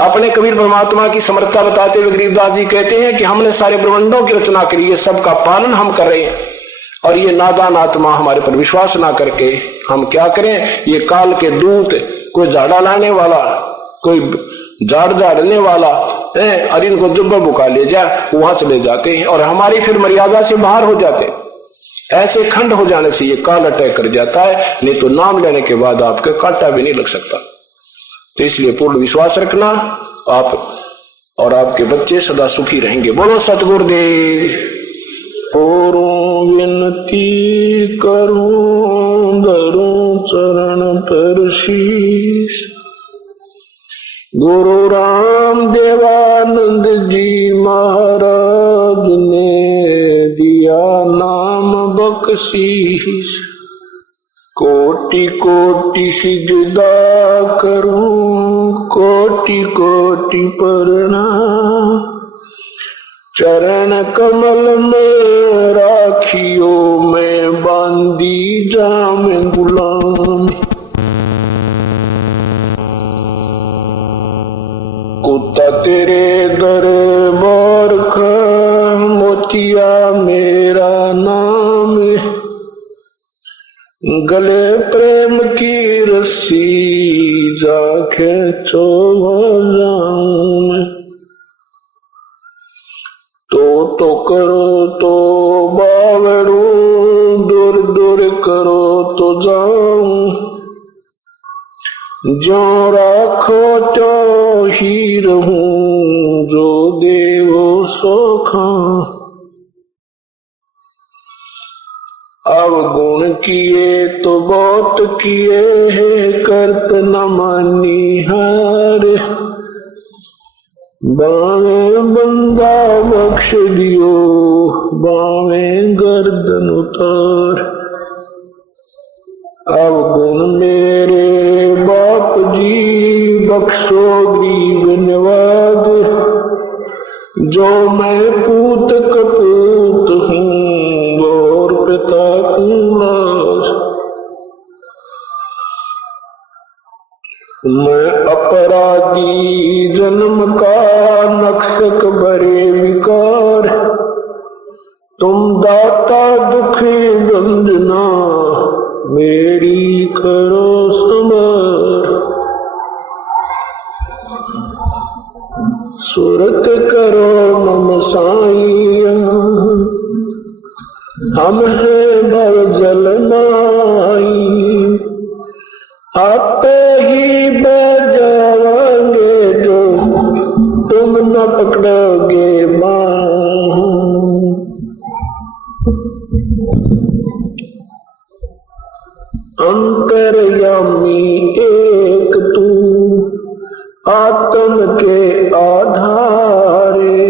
अपने कबीर परमात्मा की समर्थता बताते हुए गरीबदास जी कहते हैं कि हमने सारे ब्रह्मांडों की रचना करी है, सबका पालन हम कर रहे हैं, और ये नादान आत्मा हमारे पर विश्वास ना करके हम क्या करें, ये काल के दूत, कोई झाड़ा लाने वाला, कोई झाड़ झाड़ने वाला है, और इनको जुब्बा बुका ले जाए, वहां चले जाते हैं और हमारी फिर मर्यादा से बाहर हो जाते हैं। ऐसे खंड हो जाने से ये काल अटैक कर जाता है, नहीं तो नाम लेने के बाद आपके कांटा भी नहीं लग सकता। तो इसलिए पूर्ण विश्वास रखना, आप और आपके बच्चे सदा सुखी रहेंगे। बोलो सतगुरुदेव। और विनती करूं धरूं चरण पर शीश, गुरु राम देवानंद जी महाराज ने दिया नाम बख्शीश। कोटि कोटि सिजदा करूं, कोटि कोटि प्रणाम, चरण कमल में राखियो मैं बांधी जाम गुलाम। कुत्ता तेरे दरबार का मोतिया मेरा नाम, गले प्रेम की रस्सी जाके चोवा जाऊं। तो करो तो बावड़ू, दूर दूर करो तो जाऊं, जो राखो तो ही रहूं, जो देवो सो खाऊं। अवगुण किए तो बहुत किए हैं, करत न मानी हार, बावे बंदा बख्श दियो, बावे गर्दन उतार। अवगुण मेरे बाप जी बख्शो गरीब नवाज, जो मैं पूत कपूत हूँ और पिता कुलास। मैं अपराधी जन्म का नक्शक भरे विकार, तुम दाता दुखी गंजना मेरी करो संभार। सुरत करो मम साईं, हम है भव जल माई, आपे ही बजाएंगे जो तुम न पकड़ोगे बाँ। अंतर्यामी एक तू, आत्म के आधारे।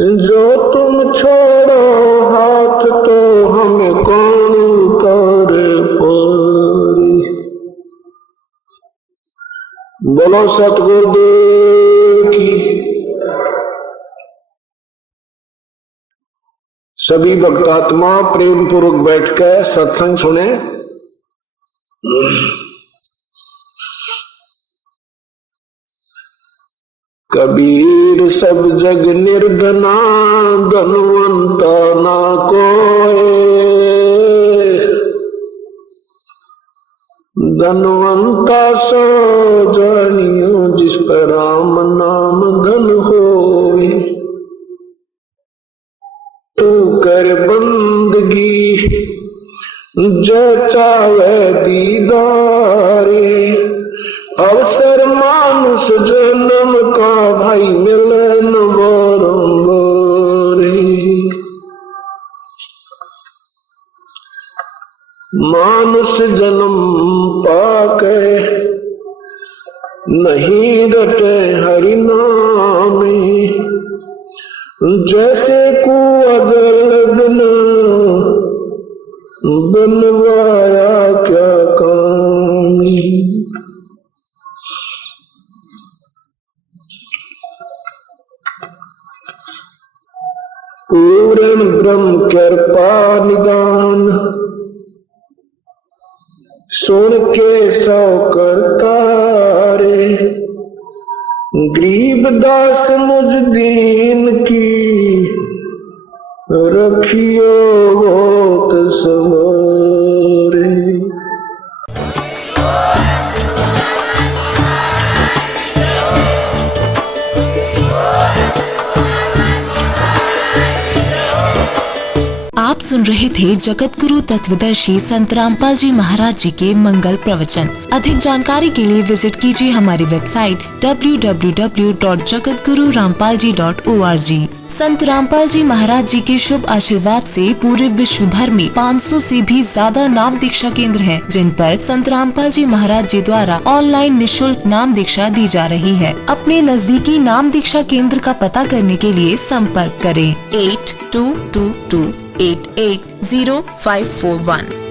जो तुम छोड़ो हाथ तो हमें कौन उतार पारे। बोलो सतगुरुदेव की। सभी भक्तात्मा प्रेम पूर्वक बैठकर सत्संग सुने। कबीर सब जग निर्धना, धनवंता ना कोय। धनवंता सो जानियो, जिस पर राम नाम धन होए। तू कर बंदगी जो चाहे दीदारे। अवसर मानुष जन्म का भाई मिलन बारंबार। मानुष जन्म पाके नहीं रटे हरि नामे। जैसे कुआं जल बिना बनवाया क्या काम। पूर्ण ब्रह्म कृपा निदान, सुन के सौ करतारे। गरीब दास मुझ दीन की, रखियो होत सवारे। आप सुन रहे थे जगत गुरु तत्वदर्शी संत रामपाल जी महाराज जी के मंगल प्रवचन। अधिक जानकारी के लिए विजिट कीजिए हमारी वेबसाइट www.jagatgururampalji.org। संत रामपाल जी महाराज जी के शुभ आशीर्वाद से पूरे विश्व भर में 500 से भी ज्यादा नाम दीक्षा केंद्र हैं, जिन पर संत रामपाल जी महाराज जी द्वारा ऑनलाइन निशुल्क नाम दीक्षा दी जा रही है। अपने नजदीकी नाम दीक्षा केंद्र का पता करने के लिए संपर्क करें 8222880541।